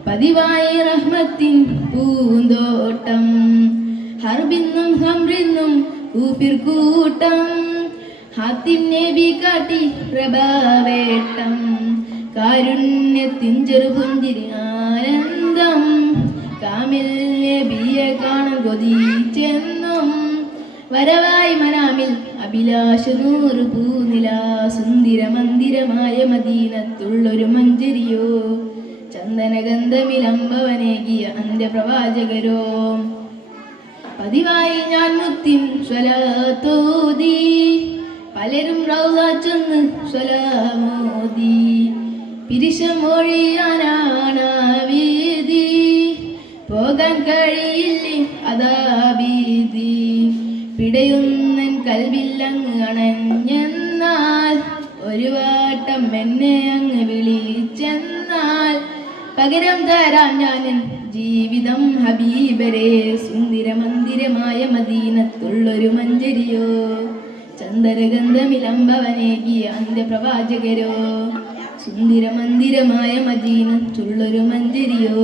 പതിവായി റഹ്മത്തിൻ പൂന്തോട്ടം. ഹർബിന്നും ഹംറിന്നും കൂപ്പിർക്കൂട്ടം, ഹാത്തിം നബി കാട്ടി പ്രഭാവേട്ടം. കാരുണ്യത്തിൻ ചെറുപുഞ്ചിരി ആനന്ദം, കാമിൽ നബിയെ കാണാൻ കൊതിച്ചെന്നും. വരവായി മനാമിൽ അഭിലാഷ നൂറ് പൂനില, സുന്ദരമന്ദിരമായ മദീനത്തുള്ളൊരു മഞ്ചരിയോ, ചന്ദനഗന്ധമിലംബവനേകിയ അന്ത്യപ്രവാചകരോ. പതിവായി ഞാൻ മുത്തിൻ സ്വലാത്തോതി, പലരും റൗള ചെന്ന് സ്വലാമോദി. പിരിശമൊഴിയാനാണ് വീതി, പോകാൻ കഴിയില്ലേ അതാ ഭീതി. പിടയുന്നൻ കൽവില്ലങ്ങ് അണഞ്ഞെന്നാൽ, ഒരു വട്ടം എന്നെ അങ്ങ് വിളിച്ചെന്നാൽ, പകരം തരാൻ ഞാൻ ജീവിതം ഹബീബരെ. സുന്ദരമന്ദിരമായ മദീനത്തുള്ളൊരു മഞ്ചരിയോ, ചന്ദനഗന്ധമിലംബവനേകിയ അന്ത്യപ്രവാചകരോ. സുന്ദരമന്ദിരമായ മദീനത്തുള്ളൊരു മഞ്ചരിയോ,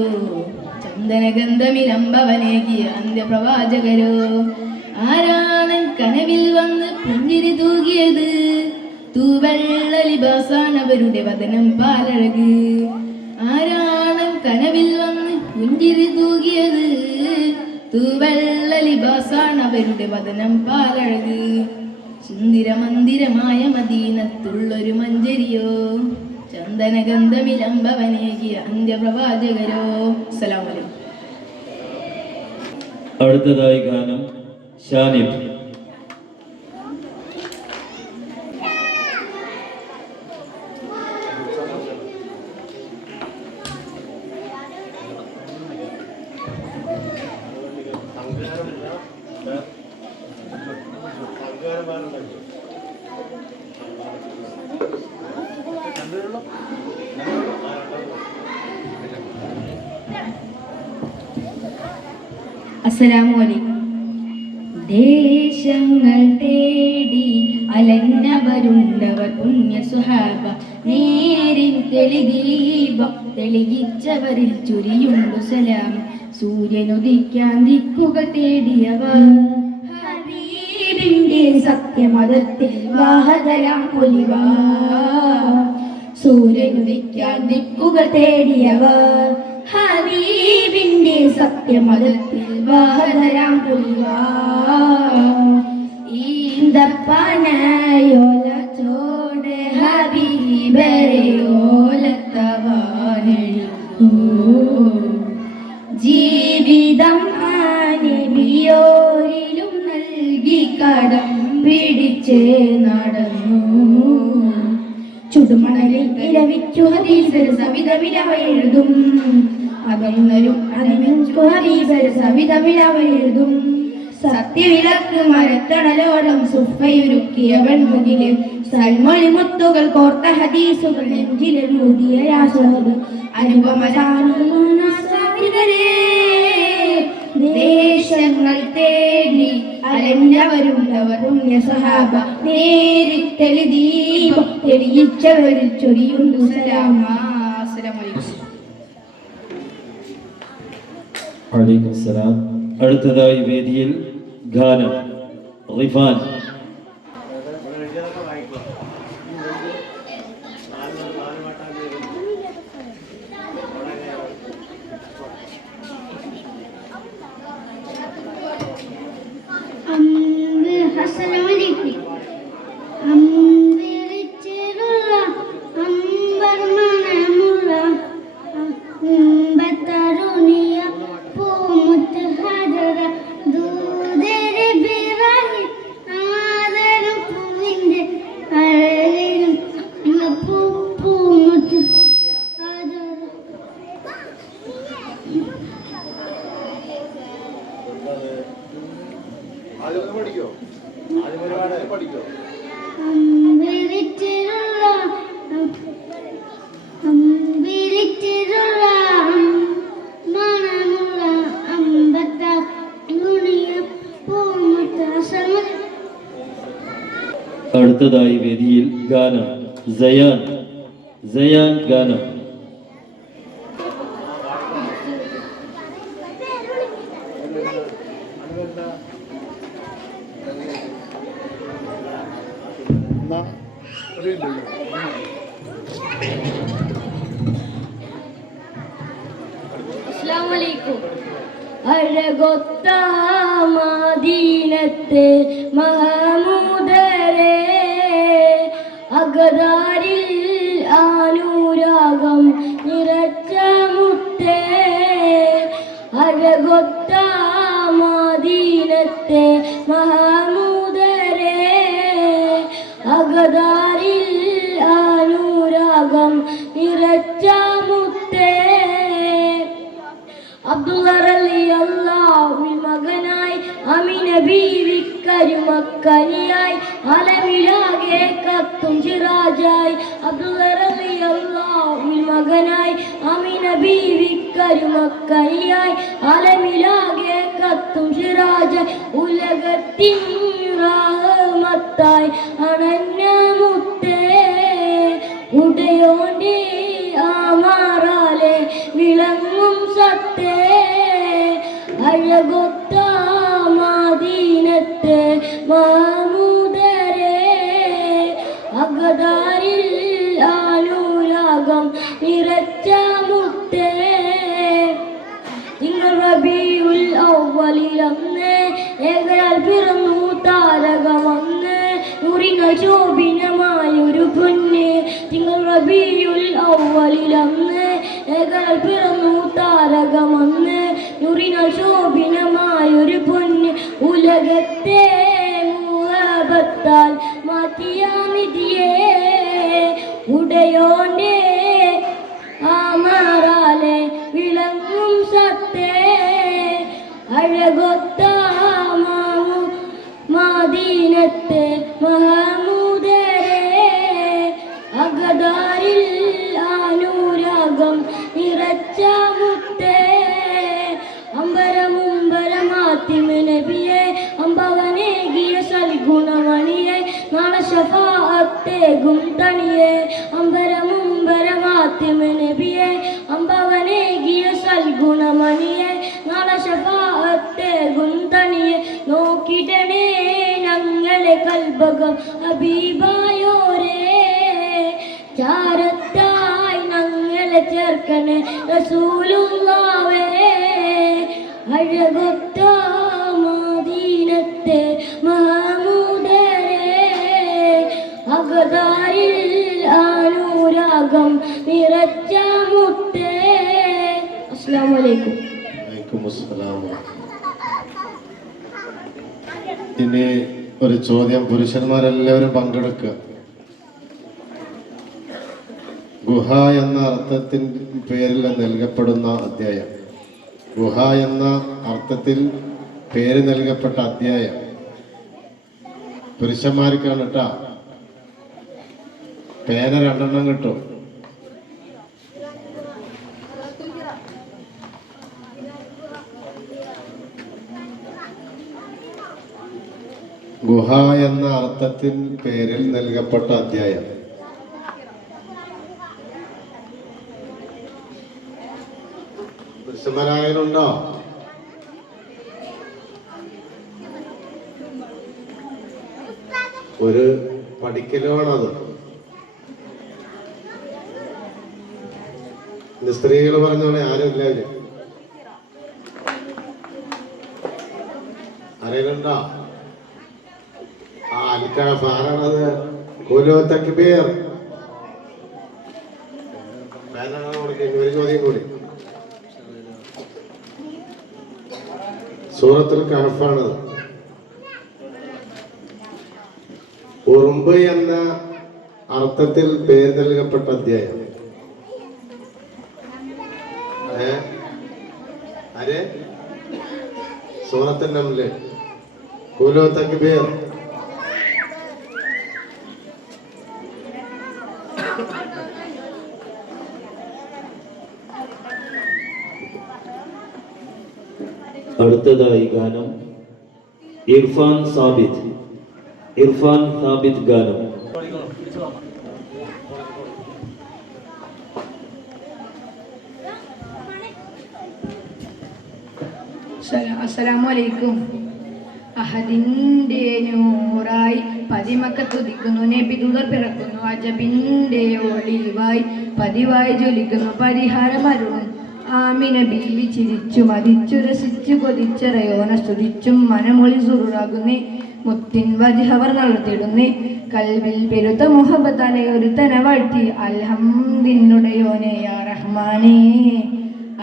ചന്ദനഗന്ധമിലംബവനേകിയ അന്ത്യപ്രവാചകരോ. ആരാണൻ കനവിൽ വന്ന് പുഞ്ചിരി തൂകിയത്, തൂവെള്ള ലിബാസാണവരുടെ വദനം പാലഴക്. ആരാണൻ കനവിൽ വന്ന് പുഞ്ചിരി തൂകിയത്, തൂവെള്ള ലിബാസാണവരുടെ വദനം പാലഴക്. സുന്ദരമന്ദിരമായ മദീനത്തുള്ളൊരു മഞ്ചരിയോ, ചന്ദനഗന്ധമിലംബവനേകിയ അന്ത്യപ്രവാചകരോ. അസ്സലാമു അലൈക്കും. അടുത്തതായി ഗാനം ഷാനിബ്. അസ്സലാമു അലൈക്കും. ദേശങ്ങൾ തേടി അലഞ്ഞവരുണ്ടവർ പുണ്യ സുഹാബ, നേരിൻ തെളിദീപം തെളിയിച്ചവരിൽ ചുരിയുണ്ടു സലാം. സൂര്യനുദിക്കാൻ ദിക്കുകൾ തേടിയവർ, ഹബീബിന്റെ സത്യമതത്തിൽ വാഹകരാം പൊലിവാ. സൂര്യനുദിക്കാൻ ദിക്കുകൾ തേടിയവർ, ഹബീബിന്റെ സത്യമതത്തിൽ വാഹകരാം പൊലിവാ. ഈന്തപ്പനയോല ചോടെ ഹബീബരയോലത്തവാനെഴുതൂ. ജീവിതം നബിയോരിലും നൽകി കടം പിടിച്ച് നടന്നു. ചുടുമണലിൽ ഇരവിച്ചു ഹദീസർ സവിധമിലവെഴുതും. അകന്നരും അതിമിച്ചു ഹദീസർ സവിധമിലവെഴുതും. സത്യവിളക്ക് മരത്തണലോരം സുഫയുരുക്കിയ വെൺമുകില്, സൽമൊഴി മുത്തുകൾ കോർത്ത ഹദീസുകൾ നെഞ്ചിലെഴുതിയ രാസവത്. അനുപമസാനുസാരിതരേ ദേശങ്ങൾ തേടി അലഞ്ഞവരുണ്ടവർ പുണ്യ സഹാബ, നേരിട്ടെളി ദീപം തെളിയിച്ചവരിൽ ചൊരിയുണ്ടു സലാമ. അസ്സലാമു അലൈക്കും. വഅലൈക്കും സലാം. അടുത്തതായി വേദിയിൽ ഗാനം റിഫാൻ. അടുത്തതായി വേദിയിൽ ഗാനം സയാൻ ഗാനം. അഴകൊത്ത മദീനത്തെ മഹമൂദരേ, അകതാരിൽ ആനുരാഗം നിറച്ച മുത്തേ. അഴകൊത്ത മദീനത്തെ മഹമൂദരേ, അകതാരിൽ ആനുരാഗം നിറച്ച മുത്തേ. അബ്ദുള്ള റളിയല്ലാഹുവിൻ മകനായി അമീന ബീവിക്കരുമക്കനിയായി അലമിലാകെ കത്തും സിറാജായി. അബ്ദുള്ള റളിയല്ലാഹുവിൻ മകനായി അമീന ബീവിക്കരുമക്കനിയായി അലമിലാകെ കത്തും സിറാജായി. ഉലകത്തിൻ റഹ്മത്തായി അണഞ്ഞ മുത്തേ, ഉടയോന്റെ ആമാറാലെ വിളങ്ങും സത്തേ. അഴകൊത്ത മദീനത്തെ മഹമൂദരേ, അകതാരിൽ ആനുരാഗം നിറച്ച മുത്തേ. തിങ്കൾ റബീഉൽ അവ്വലിലന്ന് ഏകയാൽ പിറന്നു താരകമന്ന്, നൂറിനാൽ ശോഭിനമായൊരു പൊന്ന്. തിങ്കൾ റബീഉൽ അവ്വലിലന്ന് ഏകയാൽ പിറന്നു താരകമന്ന്, നൂറിനാൽ ശോഭിനമായൊരു പൊന്ന്. ഉലകത്തെ മുഹബത്താൽ മാറ്റിയ നിധിയേ, ഉടയോന്റെ ആമാറാലെ വിളങ്ങും സത്തേ. അഴകൊത്ത മദീനത്തെ മഹമൂദരേ, അകതാരിൽ ആനുരാഗം നിറച്ച മുത്തേ. അമ്പരമുമ്പരമാത്തിമ നബിയെ, അമ്പവനേകിയ സൽഗുണമണിയെ, നാളെ ശഫാഅത്തേകും തണിയെ. അമ്പരമുമ്പരമാത്തിമ നബിയെ, അമ്പവനേകിയ സൽഗുണമണിയെ, നാളെ ശഫാഅത്തേകും തണിയെ. നോക്കിടണേ ഞങ്ങളെ കൽബകം ഹബീബായോരേ, ചാരത്തായി ഞങ്ങളെ ചേർക്കണേ റസൂലുള്ളാഹേ. അഴകൊത്ത മദീനത്തെ മഹമൂദരേ, അകതാരിൽ ആനുരാഗം നിറച്ച മുത്തേ. അസ്സലാമു അലൈക്കും. ഇനി ഒരു ചോദ്യം, പുരുഷന്മാരെല്ലാവരും പങ്കെടുക്കുക. ഗുഹ എന്ന അർത്ഥത്തിൻ പേരിൽ നൽകപ്പെടുന്ന അധ്യായം, ഗുഹ എന്ന അർത്ഥത്തിൽ പേര് നൽകപ്പെട്ട അധ്യായം പുരുഷന്മാർക്കാണ് കേട്ടാ. പേന 2 കിട്ടും. ഗുഹ എന്ന അർത്ഥത്തിൻ പേരിൽ നൽകപ്പെട്ട അധ്യായം. പുരുഷന്മാരായാലുണ്ടോ? ഒരു പഠിക്കലുമാണത്. സ്ത്രീകൾ പറഞ്ഞ പോലെ ആരുമില്ല. അറിയലുണ്ടോ? ആരാണത്? കൂലോ തക്ബീർ. ഒരു ചോദ്യം കൂടി. സൂറത്തുൽ കഹഫാണത്. ഉറുമ്പ് എന്ന അർത്ഥത്തിൽ പേര് നൽകപ്പെട്ട അധ്യായം. ആര്? സൂറത്തുൽ നംല്. ഖുലൂ തക്ബീർ. അടുത്തതായി ഗാനം ഇർഫാൻ സാബിത്ത് ഗാനം. അസ്സലാമു അലൈക്കും. അഹദിന്റെ നൂറായി പതിമക്കത്തുദിക്കുന്നു നബി ദൂതർ പിറക്കുന്നു അജബിന്റെ ഒളിവായി പതിവായി ജ്വലിക്കുന്നു പരിഹാരമരുളും ആമിന ബീവി ചിരിച്ചു മതിച്ചു രസിച്ചു കൊതിച്ചറയോന സ്തുതിച്ചും മനമൊളി സുറുറാകുന്നേ മുത്തിൻ വജിഹവർ നടത്തിയിടുന്നേ കൽവിൽ പെരുത്ത മുഹബത്താലെ ഒരുത്തന വാഴ്ത്തി അൽഹംദിനുടയോനെ യാ റഹ്മാനേ.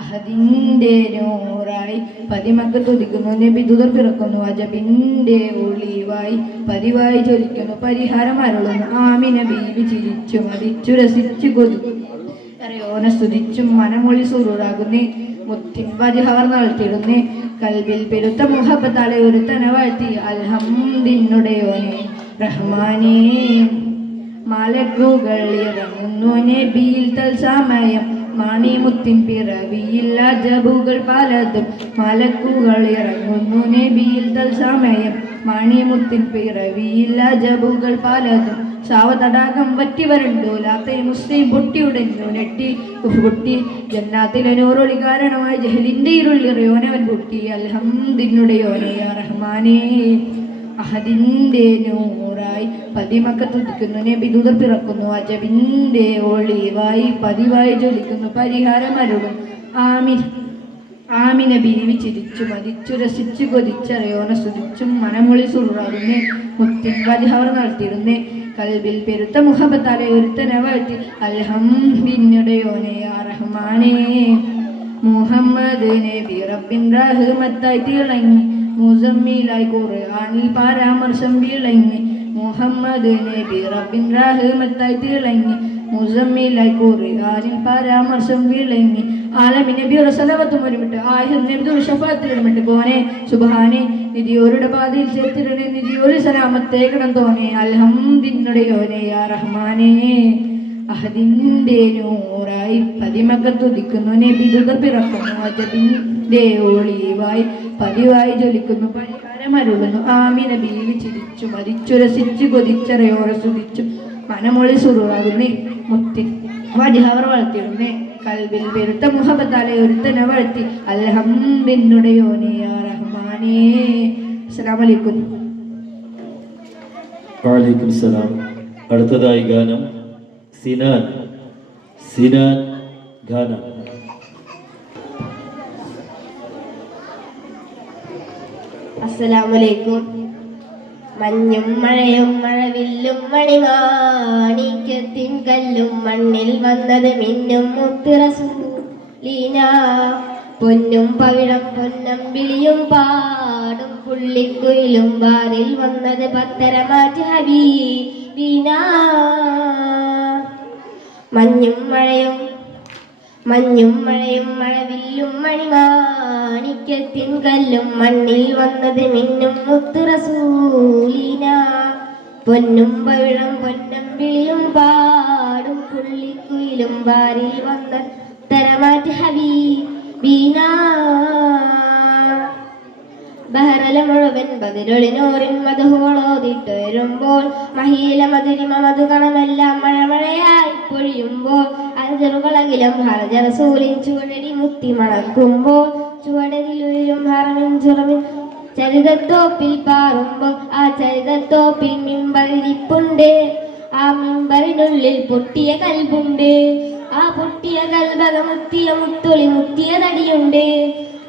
അഹദിന്റെ നൂറായി പതിമക്ക് തുതിക്കുന്നു നബി ദൂതർ പിറക്കുന്നു അജബിന്റെ ഒളിവായി പതിവായി ജ്വലിക്കുന്നു പരിഹാരം അരുളുന്നു ആമിന ബീവി ചിരിച്ചു മതിച്ചു രസിച്ചു കൊതിയോന സ്തുതിച്ചും മനമൊളി സുറുറാകുന്നേ മുത്തിൻ വജിഹവർ നടത്തിയിടുന്നേ കൽബിൽ പെരുത്ത മുഹബത്താലെ ഒരുത്തന വാഴ്ത്തി അൽഹംദിനുടയോനെ റഹ്മാനേ. മലക്കുകൾ ഇറങ്ങുന്നു നബിയിൽ തൽസമയം മാണിമുത്തിൻ പിറവിയിൽ അജബുകൾ പലതും മലക്കുകൾ ഇറങ്ങുന്നു നബിയിൽ തൽസമയം മാണിമുത്തിൻ പിറവിയിൽ അജബുകൾ പലതും സാവതടാകം വറ്റി വരണ്ടു ലാത്തെ മുസ്ലിം പൊട്ടിയുടഞ്ഞു നെട്ടി പൊട്ടി ജന്നാത്തിലെ നൂറൊളി കാരണമായി ജഹലിന്റെ ഇരുളിറിയോനവൻ പൊട്ടി അൽഹംദിനുടയോനെ യാ റഹ്മാനേ. അഹദിന്റെ നൂറായി പതിമക്കത്തുദിക്കുന്നു നബി ദൂതർ പിറക്കുന്നു അജബിന്റെ ഒളിവായി പതിവായി ജ്വലിക്കുന്നു പരിഹാരമരുളും ആമിന ബീവി ചിരിച്ചു മതിച്ചു രസിച്ചു കൊതിച്ചറിയോന സ്തുതിച്ചും മനമൊളി സുറുറാകുന്നേ മുത്തിൻ വജിഹവർ നടത്തിയിടുന്നേ കൽബിൽ പെരുത്ത മുഹബത്താലെ ഒരുത്തന വാഴ്ത്തി അൽഹംദിനുടയോനെ യാ റഹ്മാനേ. മുഹമ്മദ് നബി റബ്ബിൻ റഹ്മത്തായി തിളങ്ങി മുസമ്മിലായി ഖുർആനിൽ പരാമർശം വിളങ്ങി മുഹമ്മദ് നബി റബ്ബിൻ റഹ്മത്തായി തിളങ്ങി മുസമ്മിലായി ഖുർആനിൽ പരാമർശം വിളങ്ങി ആലമി നബിയുടെ സലവത്തും ഒരുമിട്ട് ആയിരം നബിയുടെ ഷഫാത്തിലിടമിട്ട് പോനെ സുബ്ഹാനെ നിധിയോരുടെ പാതയിൽ ചേർത്തിടണേ നിധിയോട് സലാമത്തേക്കണം തോനെ അൽഹംദിനുടയോനെ യാ റഹ്മാനേ. അഹദിന്റെ നൂറായി പതിമക്കത്തുദിക്കുന്നു നബി ദൂതർ പിറക്കുന്നു അജബിന്റെ ഒളിവായി പതിവായി ജ്വലിക്കുന്നു പരിഹാരമരുളുന്നു ആമിന ബീവി ചിരിച്ചു മതിച്ചു രസിച്ചു കൊതിച്ചറയോടെ സ്തുതിച്ചു മനമൊളി സുറുറാകുന്നേ മുത്തി വജിഹവർ വളർത്തിയിടുന്നേ കൽബിൽ പെരുത്ത മുഹബത്താലെ ഒരുത്തന വളർത്തി അൽഹംദിനുടയോനെ യാ റഹ്മാനേ. അസ്സലാമു അലൈക്കും. വഅലൈക്കും സലാം. അടുത്തതായി ഗാനം സിനാൻ ഗാനം. അസ്സലാമു അലൈക്കും. മഞ്ഞും മഴയും മഴവില്ലും മണിമാണിക്യത്തിൻ കല്ലും മണ്ണിൽ വന്നത് മിന്നും മുത്ത് റസൂലീന പൊന്നും പവിഴം പൊന്നമ്പിളിയും പാടും പുള്ളിക്കുയിലും ബാറിൽ വന്നത് പത്തരമാറ്റ് ഹബീബീന. മഞ്ഞും മഴയും മഴവില്ലും മണിമാണിക്യത്തിൻ കല്ലും മണ്ണിൽ വന്നത് മിന്നും മുത്ത് റസൂലീന പൊന്നും പവിഴം പൊന്നമ്പിളിയും പാടും പുള്ളിക്കുയിലും ബാറിൽ വന്ന തരമാറ്റ് ഹബീബീന. ബഹറല മുഴുവൻ ബദിരൊളിനോറിൻ മധുഹോളോതിട്ട് വരുമ്പോൾ മഹീല മധുരിമ മധുകണമെല്ലാം മഴയായി പൊഴിയുമ്പോൾ അഞ്ചറുകളകിലും ഹറജറസൂലിൻ ചുവടടി മുത്തി മണക്കുമ്പോൾ ചുവടരിലുയരും ഹറമിൻ ചുറമിൻ ചരിതത്തോപ്പിൽ പാറുമ്പോൾ ആ ചരിതത്തോപ്പിൽ മിമ്പറിരിപ്പുണ്ട്. ആ മിമ്പറിനുള്ളിൽ പൊട്ടിയ കൽബുണ്ട്. ആ പൊട്ടിയ കൽബക മുത്തിയ മുത്തുളി മുത്തിയ തടിയുണ്ട്.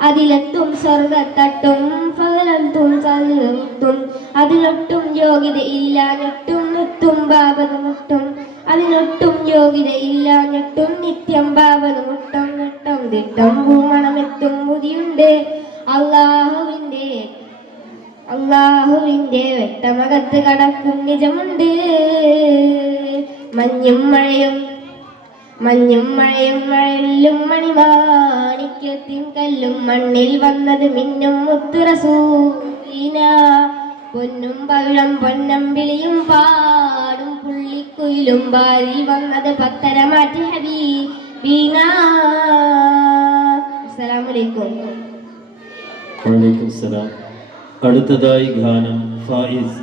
അതിലെത്തും സ്വർഗത്തട്ടും ഫലത്തും സൽത്തും. അതിനൊട്ടും യോഗ്യതയില്ലാഞ്ഞിട്ടും മുത്തും ബാബത് മുട്ടും. അതിനൊട്ടും യോഗ്യതയില്ലാഞ്ഞിട്ടും നിത്യം ബാബത് മുട്ടം നെട്ടം തിട്ടം ഭൂമണമെത്തും മുതിയുണ്ട്. അള്ളാഹുവിന്റെ വെട്ടമകത്ത് കടക്കും നിജമുണ്ട്. മഞ്ഞും മഴയും മഴയിലും മണിമാണിക്യത്തിൻ കല്ലും മണ്ണിൽ വന്നത് മിന്നും മുത്ത് റസൂലിന. പൊന്നും പവിഴം പൊന്നമ്പിളിയും പാടും പുള്ളിക്കുയിലും ബാരിൽ വന്നത് പത്തരമാറ്റി ഹബീബീന. അസ്സലാമു അലൈക്കും. വഅലൈക്കും സലാം. അടുത്തതായി ഗാനം ഫായിസ്.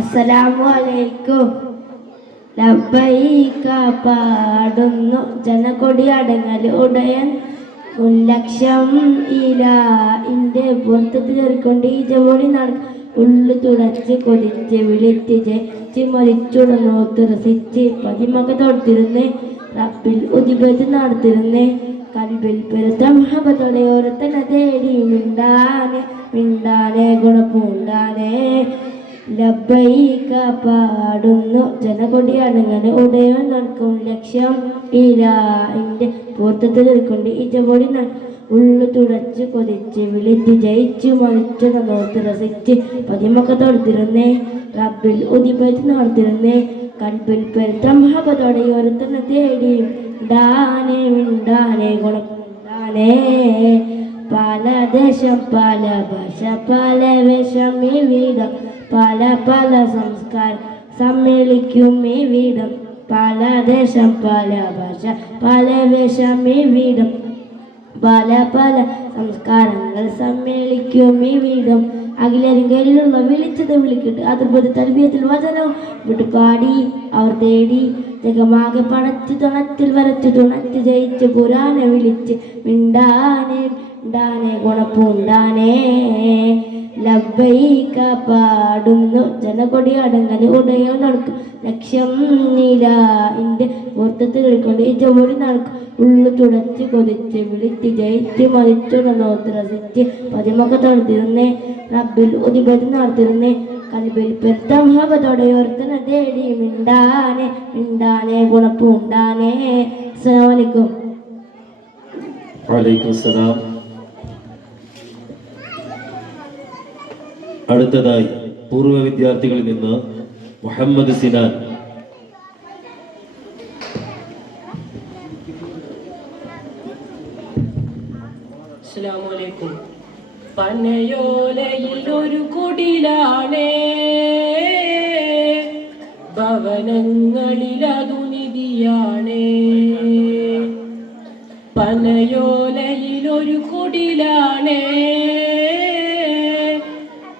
അസ്സലാമു അലൈക്കും. ലബ്ബൈക പാടുന്നു ജനകൊടി അടങ്ങൽ ഉടയൻ. 1,00,000 ഇന്റെ പുറത്ത് തീർക്കൊണ്ട് ഈ ജോലി ഉള്ളു തുടച്ച് കൊതിച്ച് വിളിച്ച് ജയിച്ച് മരിച്ചുടന്നു തിറസിച്ച് പതിമക തൊടുത്തിരുന്നേ. റബ്ബിൽ ഉദിപത് നടത്തിരുന്നേ. കൽബിൽ പെരുത്ത മഹബത്തോടെ ഓരോരുത്തനെ തേടി മിണ്ടാനെ ഗുണപ്പൂണ്ടാനെ. ലബ്ബൈക പാടുന്നു ജനകൊടി അടങ്ങനെ ഉടയോ നടക്കും. 1,00,000 ഇന്റെ പുറത്ത് തീർക്കൊണ്ട് ഈ ജോലി ഉള്ളു തുടച്ച് കൊതിച്ച് വിളിച്ച് ജയിച്ചു മരിച്ചു നോത്ത് രസിച്ച് പതിമൊക്കെ തൊടുത്തിരുന്നേ. റബ്ബിൽ ഉദിപത്ത് നടത്തിരുന്നേ. കൽബിൽ പെരുത്ത മഹബത്തോടെ ഓരോരുത്തനെ തേടി മിണ്ടാനെ ഗുണപ്പൂണ്ടാനെ. പല ദേശം പല ഭാഷ പല വേഷം ഇവിടം. പല സംസ്കാരം സമ്മേളിക്കും ഇവിടം. പല ദേശം പല ഭാഷ പല വേഷം ഇവിടം. പല സംസ്കാരങ്ങൾ സമ്മേളിക്കും ഇവിടം. അഖിലരിങ്കയിലുള്ള വിളിച്ചത് വിളിക്കട്ടെ. അതുപോലെ തൽബിയത്തിൽ വചനവും വിട്ട് പാടി അവർ തേടി ജഗമാകെ പടച്ച് തുണത്തിൽ വരച്ച് തുണച്ച് ജയിച്ച് പുരാനെ വിളിച്ച് മിണ്ടാനെ ഗുണപ്പൂണ്ടാനെ. ലബ്ബൈക പാടുന്നു ജനകൊടി അടങ്ങൽ ഉടയോ നടക്കും. 1,00,000 ഇന്റെ പുറത്ത് തീർക്കൊണ്ട് ഈ ജോലി നടക്കും. ഉള്ളു തുടച്ച് കൊതിച്ച് വിളിച്ച് ജയിച്ച് മരിച്ചുടന്നോ രസിച്ച് പതിമൊക്കെ തൊടുത്തിരുന്നേ. റബ്ബിൽ ഉദിപത് നടത്തിരുന്നേ. കൽബിൽ പെരുത്ത മഹബത്തോടെ ഓരോരുത്തനെ തേടി മിണ്ടാനെ ഗുണപ്പൂണ്ടാനെ. അസ്സലാമു അലൈക്കും. വഅലൈക്കും സലാം. അടുത്തതായി പൂർവ്വ വിദ്യാർത്ഥികളിൽ നിന്ന് മുഹമ്മദ് സിനാൻ. അസ്സലാമു അലൈക്കും. പനയോലയിൽ ഒരു കുടിലാണേ, ഭവനങ്ങളിൽ അതു നിധിയാണേ. പനയോലയിൽ ഒരു കുടിലാണേ,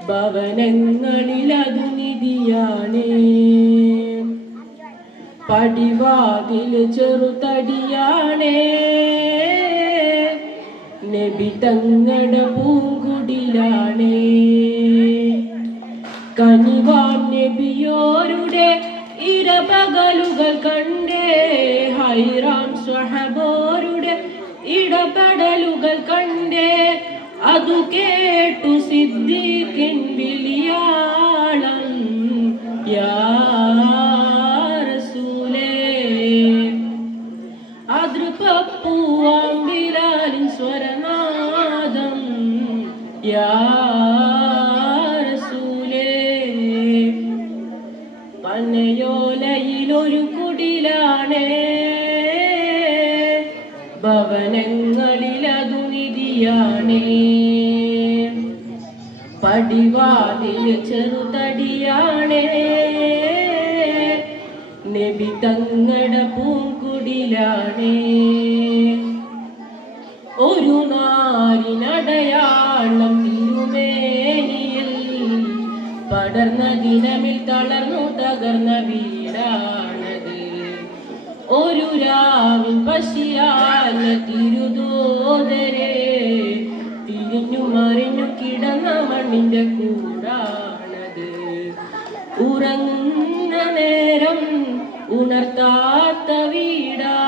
ഭവനങ്ങളിൽ അതു നിധിയാണേ. പടിവാതിൽ ചെറുതടിയാണേ, നബി തങ്ങളുടെ പൂങ്കുടിലാണേ. കനിവാൻ നബിയോരുടെ ഇരപകലുകൾ കണ്ടേ, ഹൈറാം സ്വഹബോരുടെ ഇടപെടലുകൾ കണ്ടേ. അതു കേട്ടു സിദ്ദീഖിൻ വിളിയാളം, യാ റസൂലേ. അതൃപ്പൂവാം ബിലാലിൻ സ്വരനാദം, യാ റസൂലേ. പനയോലയിലൊരു കുടിലാണേ, ഭവനങ്ങളിലതു നിധിയാണേ. പടിവാതിൽ ചെറുതടിയാണേ, നബി തങ്ങളുടെ പൂങ്കുടിലാണേ. ഒരു നാരിനടയാള വണ്ണം തിരുമേനിയിൽ പടർന്ന ദിനമിൽ തളർന്നു തകർന്ന വീടാണത്. ഒരു രാവിൻ പശിയാല തിരുദൂതരെ തിരിഞ്ഞു മറിഞ്ഞു കിടന്ന മണ്ണിന്റെ കൂടാണത്. ഉറങ്ങുന്ന നേരം ഉണർത്താത്ത വീടാ,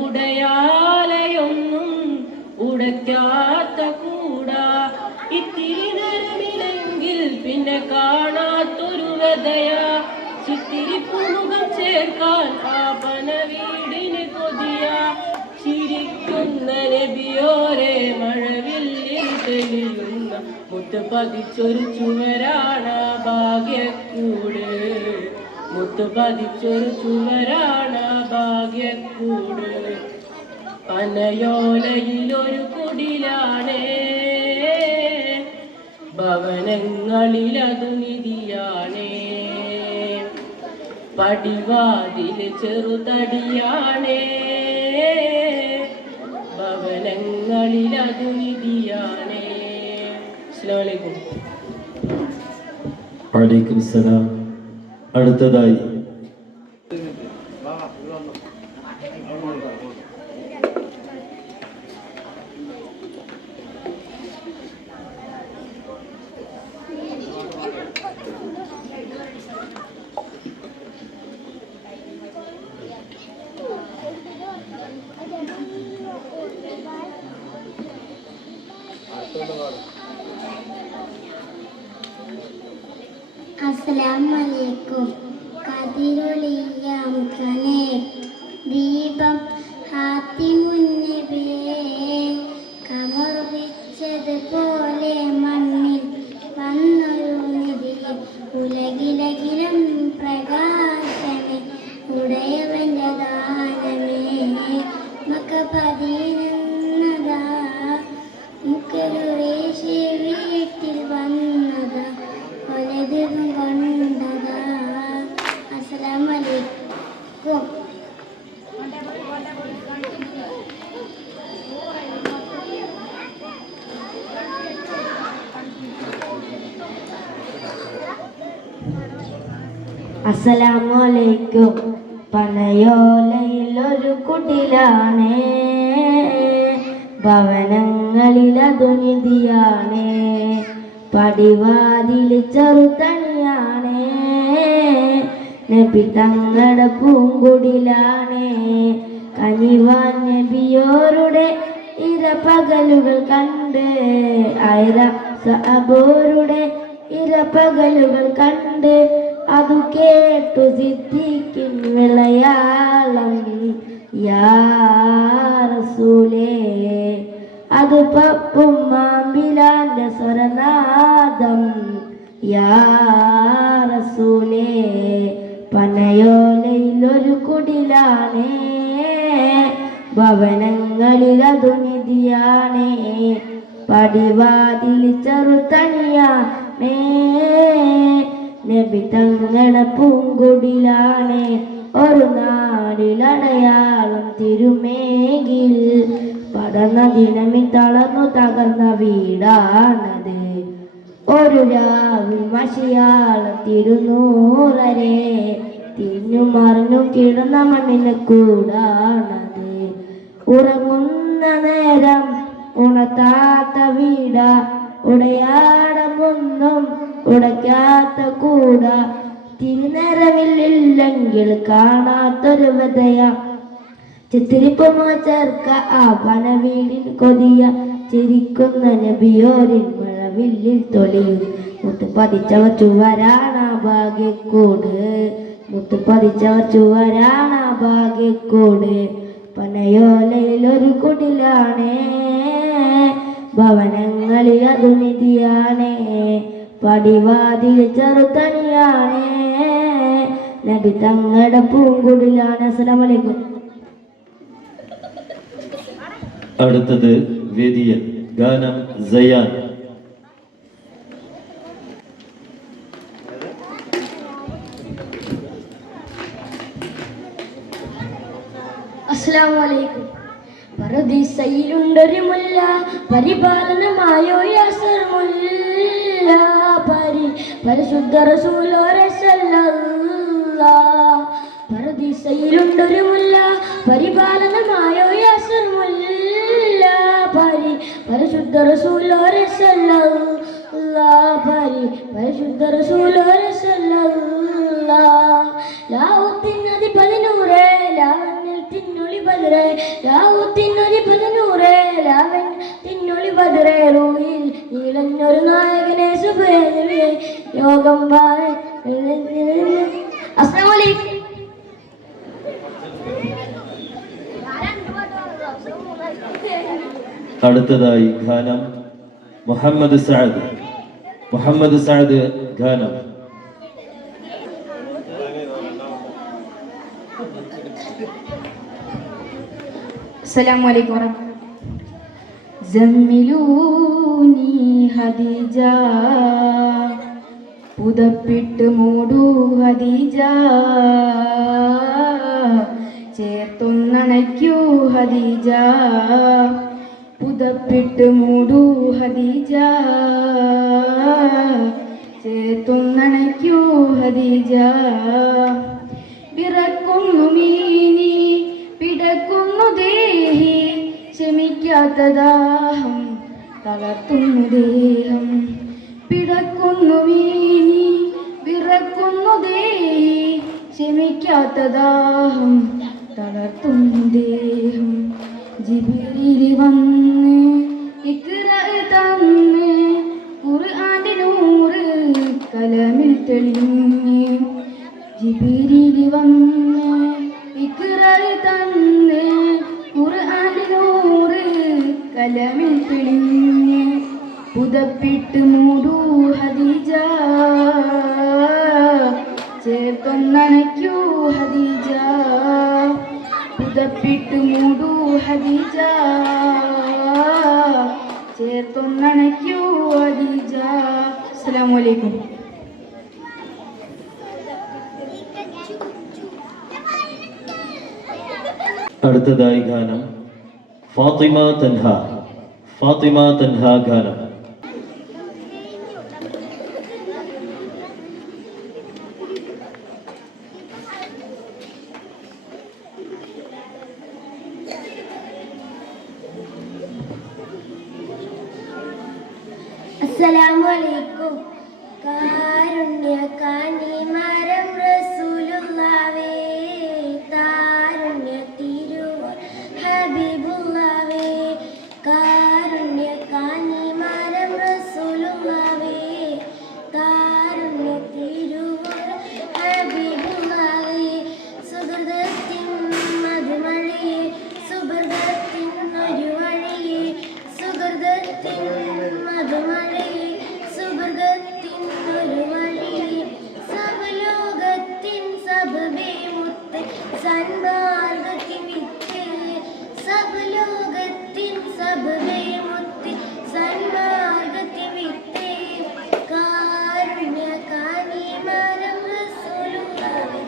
ഉടയാലയൊന്നും ഉടയ്ക്കാത്ത കൂടാ. ഇത്തിരി നേരമില്ലെങ്കിൽ പിന്നെ കാണാത്തൊരു വ്യതയാ, ചിത്തിരിപ്പുമുഖം ചേർക്കാൻ ആ പന വീടിന് കൊതിയ. ചിരിക്കുന്ന നബിയോരെ മഴവില്ലിൽ തെളിയുന്ന മുത്ത് പതിച്ചൊരു ചുവരാണ് ഭാഗ്യക്കൂട്, മുത്ത് പതിച്ചൊരു ചുവരാണ് ഭാഗ്യക്കൂട്. പനയോലയിലൊരു കുടിലാണേ, ഭവനങ്ങളിലതു നിധിയാണേ. പടിവാതില് ചെറുതടിയാണേ, ഭവനങ്ങളിലതു നിധിയാണേ. അസ്സലാമു അലൈക്കും. വഅലൈക്കും സലാം. അടുത്തതായി അസ്സലാമലൈക്കും. കതിരൊളിയാം കനേ ദീപം ഹാത്തിമുന്നബിയേ, കമർവിച്ചതുപോലെ മണ്ണിൽ വന്നൊരു നിധിയെ, ഉലകിലകിലും പ്രകാശമേ ഉടയവന്റെ ദാനമേ. മക്കപതിനെന്നതാ മുക്കലുവേശി വീട്ടിൽ വന്നതാ, വലതും കൊണ്ടതാ. അസ്സലാമു അലൈക്കും. അസ്സലാമു അലൈക്കും. പനയോലയിലൊരു കുടിലാണേ, ഭവനങ്ങളിലതു നിധിയാണേ. പടിവാതിൽ ചെറുതണിയാണേ, നബി തങ്ങളുടെ പൂങ്കുടിലാണേ. കനിവാൻ നബിയോരുടെ ഇരപകലുകൾ കണ്ട്, ആയിരം സഅബോരുടെ ഇരപകലുകൾ കണ്ട്, അതു കേട്ടു സിദ്ദീഖിൻ വിളയാളം യാ റസൂലേ. അത് പപ്പും മാമ്പിലാന്റെ സ്വരനാദം യാ റസൂലേ. പനയോലയിലൊരു കുടിലാണേ, ഭവനങ്ങളിലതു നിധിയാണേ. പടിവാതിൽ ചെറുതണിയാണേ, നബി തങ്ങളുടെ പൂങ്കുടിലാണേ. ഒരു നാടിലടയാളം തിരുമേകിൽ പടർന്ന ദിനമിൽ തളർന്നു തകർന്ന വീടാണത്. ഒരു രാവിൽ മഷിയാളം തിരുനൂറരെ തിരിഞ്ഞു മറിഞ്ഞു കിടന്ന മണ്ണിന് കൂടാണത്. ഉറങ്ങുന്ന നേരം ഉണർത്താത്ത വീട, ഉടയാടമൊന്നും ഉടയ്ക്കാത്ത കൂട. തിരുനേരമില്ലെങ്കിൽ കാണാത്തൊരു വ്യതയ, ചിത്തിരിപ്പുമോ ചേർക്ക ആ പന വീടിന് കൊതിയ. ചിരിക്കുന്ന നബിയോരിൻ മഴവില്ലിൽ തൊളിയും മുത്ത് പതിച്ചവർ ചുവരാണ ഭാഗ്യക്കൂട്, മുത്ത് പതിച്ചവർ ചുവരാണ ഭാഗ്യക്കൂട്. പനയോലയിലൊരു കുടിലാണേ, ഭവനങ്ങളിൽ അതു നിധിയാണേ. പടിവാതിൽ ചെറുതണിയാണേ, നബി തങ്ങളുടെ പൂങ്കുടിലാണ്. അസ്സലാമു അലൈക്കും. അടുത്തത് വേദിയൻ ഗാനം സയാൻ. അസ്സലാമു അലൈക്കും. പറുദീസയിലുണ്ടൊരു മുല്ല പരിപാലനമായോ യാസ, പരിശുദ്ധ റസൂലോരെ സല്ലല്ലാഹ്. പറുദീസയിലുണ്ടൊരു മുല്ല പരിപാലനമായോ യാസിർ മുല്ല പരിശുദ്ധ റസൂലോരെ സല്ലല്ലാഹ്. പരിശുദ്ധ റസൂലോരെ സല്ലല്ലാഹ്. ലാഹുത്തിനധിപതി നൂറേ ലാവണ്ണിൽ തിന്നൊളി ബദറേ ലാഹുത്തിനധിപതി നൂറേ ലാവണ്യ തിന്നൊളി ബദറേ റൂഹിൽ നീളഞ്ഞൊരു നായകനെ സുബഹേ യോഗം വാഴ. അസ്സലാമു അലൈക്കും. അടുത്തതായി ഗാനം മുഹമ്മദ് സഅദ് ഗാനം. അസ്സലാമു അലൈക്കും ജമ്മിലൂനി ഹദീജ പുതപ്പിട്ട് മൂടൂ ഹദീജ ചേർത്തൊന്നണയ്ക്കൂ ഹദീജ പുതപ്പിട്ട് മൂടൂ ഹദീജ ചേർത്തൊന്നണയ്ക്കൂ ഹദീജ വിറക്കുന്നു മീനി പിടക്കുന്നു ദേഹി ക്ഷമിക്കാത്ത ദാഹം തളർത്തുന്നു ദേഹം പിടക്കുന്നു വീനി വിറക്കുന്നു ദേഹി ക്ഷമിക്കാത്ത ദാഹം തളർത്തുന്നു ദേഹം ജിബ്രീൽ വന്ന് ഇഖ്റ തന്ന് ഖുർആന്റെ നൂറ് കലമിൽ തെളിഞ്ഞ് ജിബ്രീൽ വന്ന് ഇഖ്റ തന്ന് ഖുർആന്റെ നൂറ് കലമിൽ തെളിഞ്ഞ് പുതപ്പിട്ട് മൂടൂ ഹദീജ ചേർത്തൊന്നണയ്ക്കൂ ഹദീജ പുതപ്പിട്ട് മൂടൂ ഹദീജ ചേർത്തൊന്നണയ്ക്കൂ ഹദീജ. അസ്സലാമു അലൈക്കും. അടുത്തതായി ഗാനം ഫാത്തിമ തൻഹ ഗാനം. അസ്സലാമു അലൈക്കും. കാരുണ്യ കാനിമരം റസൂലുള്ളാഹേ താരുണ്യ തിരുവർ ഹബീബുള്ളാഹേ കാരുണ്യ കാനിമരം റസൂലുള്ളാഹേ താരുണ്യ തിരുവർ ഹബീബുള്ളാഹേ സുഹൃദത്തിൻ മധുമഴയെ സുഹൃദത്തിൻ ഒരു വഴിയെ സുഹൃദത്തിൻ മധുമഴയെ സുഹൃദത്തിൻ ഒരു വഴിയെ സബലോകത്തിൻ സബബേ മുത്ത് സന്മാർഗത്തിൻ വിത്ത് സബലോകത്തിൻ സബബേ മുത്ത് സന്മാർഗത്തിൻ വിത്ത് കാരുണ്യ കാനിമരം റസൂലുള്ളാഹേ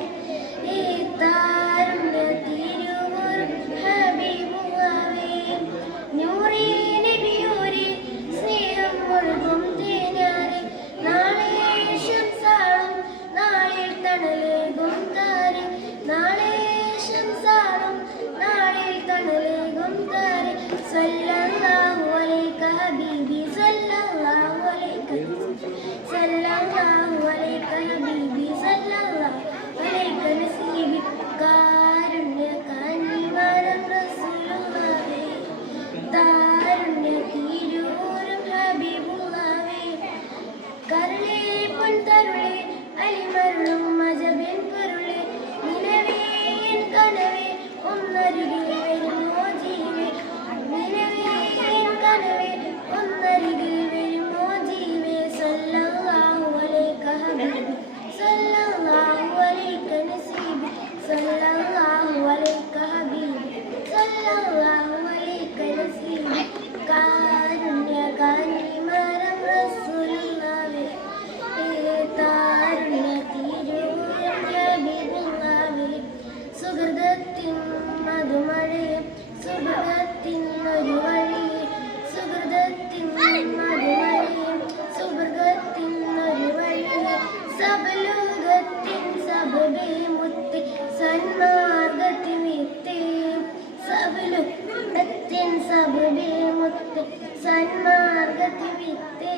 താരുണ്യ തിരുവർ ഹബീബുള്ളാഹേ നൂറേ നബിയോരേ സ്നേഹം ഒഴുകും തേനാരെ നാളെ ശംസാളും നാളിൽ തണലേകും താരെ നാളെ ശംസാളും നാളിൽ തണലേകും താരെ സല്ലല്ലാഹു അലൈക ഹബീബി സല്ലല്ലാഹു അലൈക സല്ലല്ലാഹു അലൈക ഹബീബി സല്ലല്ലാഹു അലൈക നസീബി കാരുണ്യ കാനിമരം റസൂലുള്ളാഹേ താരുണ്യ തിരൂരും ഹബീബുള്ളാഹേ കരളേ പൊൻതരുളേ അലിമരുളും മജബിൻ പൊരുളേ നിലവേ എൻ കനവേ ഒന്നരികിൽ വരുമോ ജീവേ നിലവേ എൻ കനവേ ഒന്നരികിൽ വരുമോ ജീവേ സല്ലല്ലാഹു അലൈക ഹബീബി സല്ലല്ലാഹു അലൈക നസീബി സല്ലല്ലാഹു അലൈക ഹബീബി സല്ലല്ലാഹു അലൈക നസീബി കാരുണ്യ കാനിമരം റസൂലുള്ളാഹേ സന്മാർഗത്തി വിത്തേ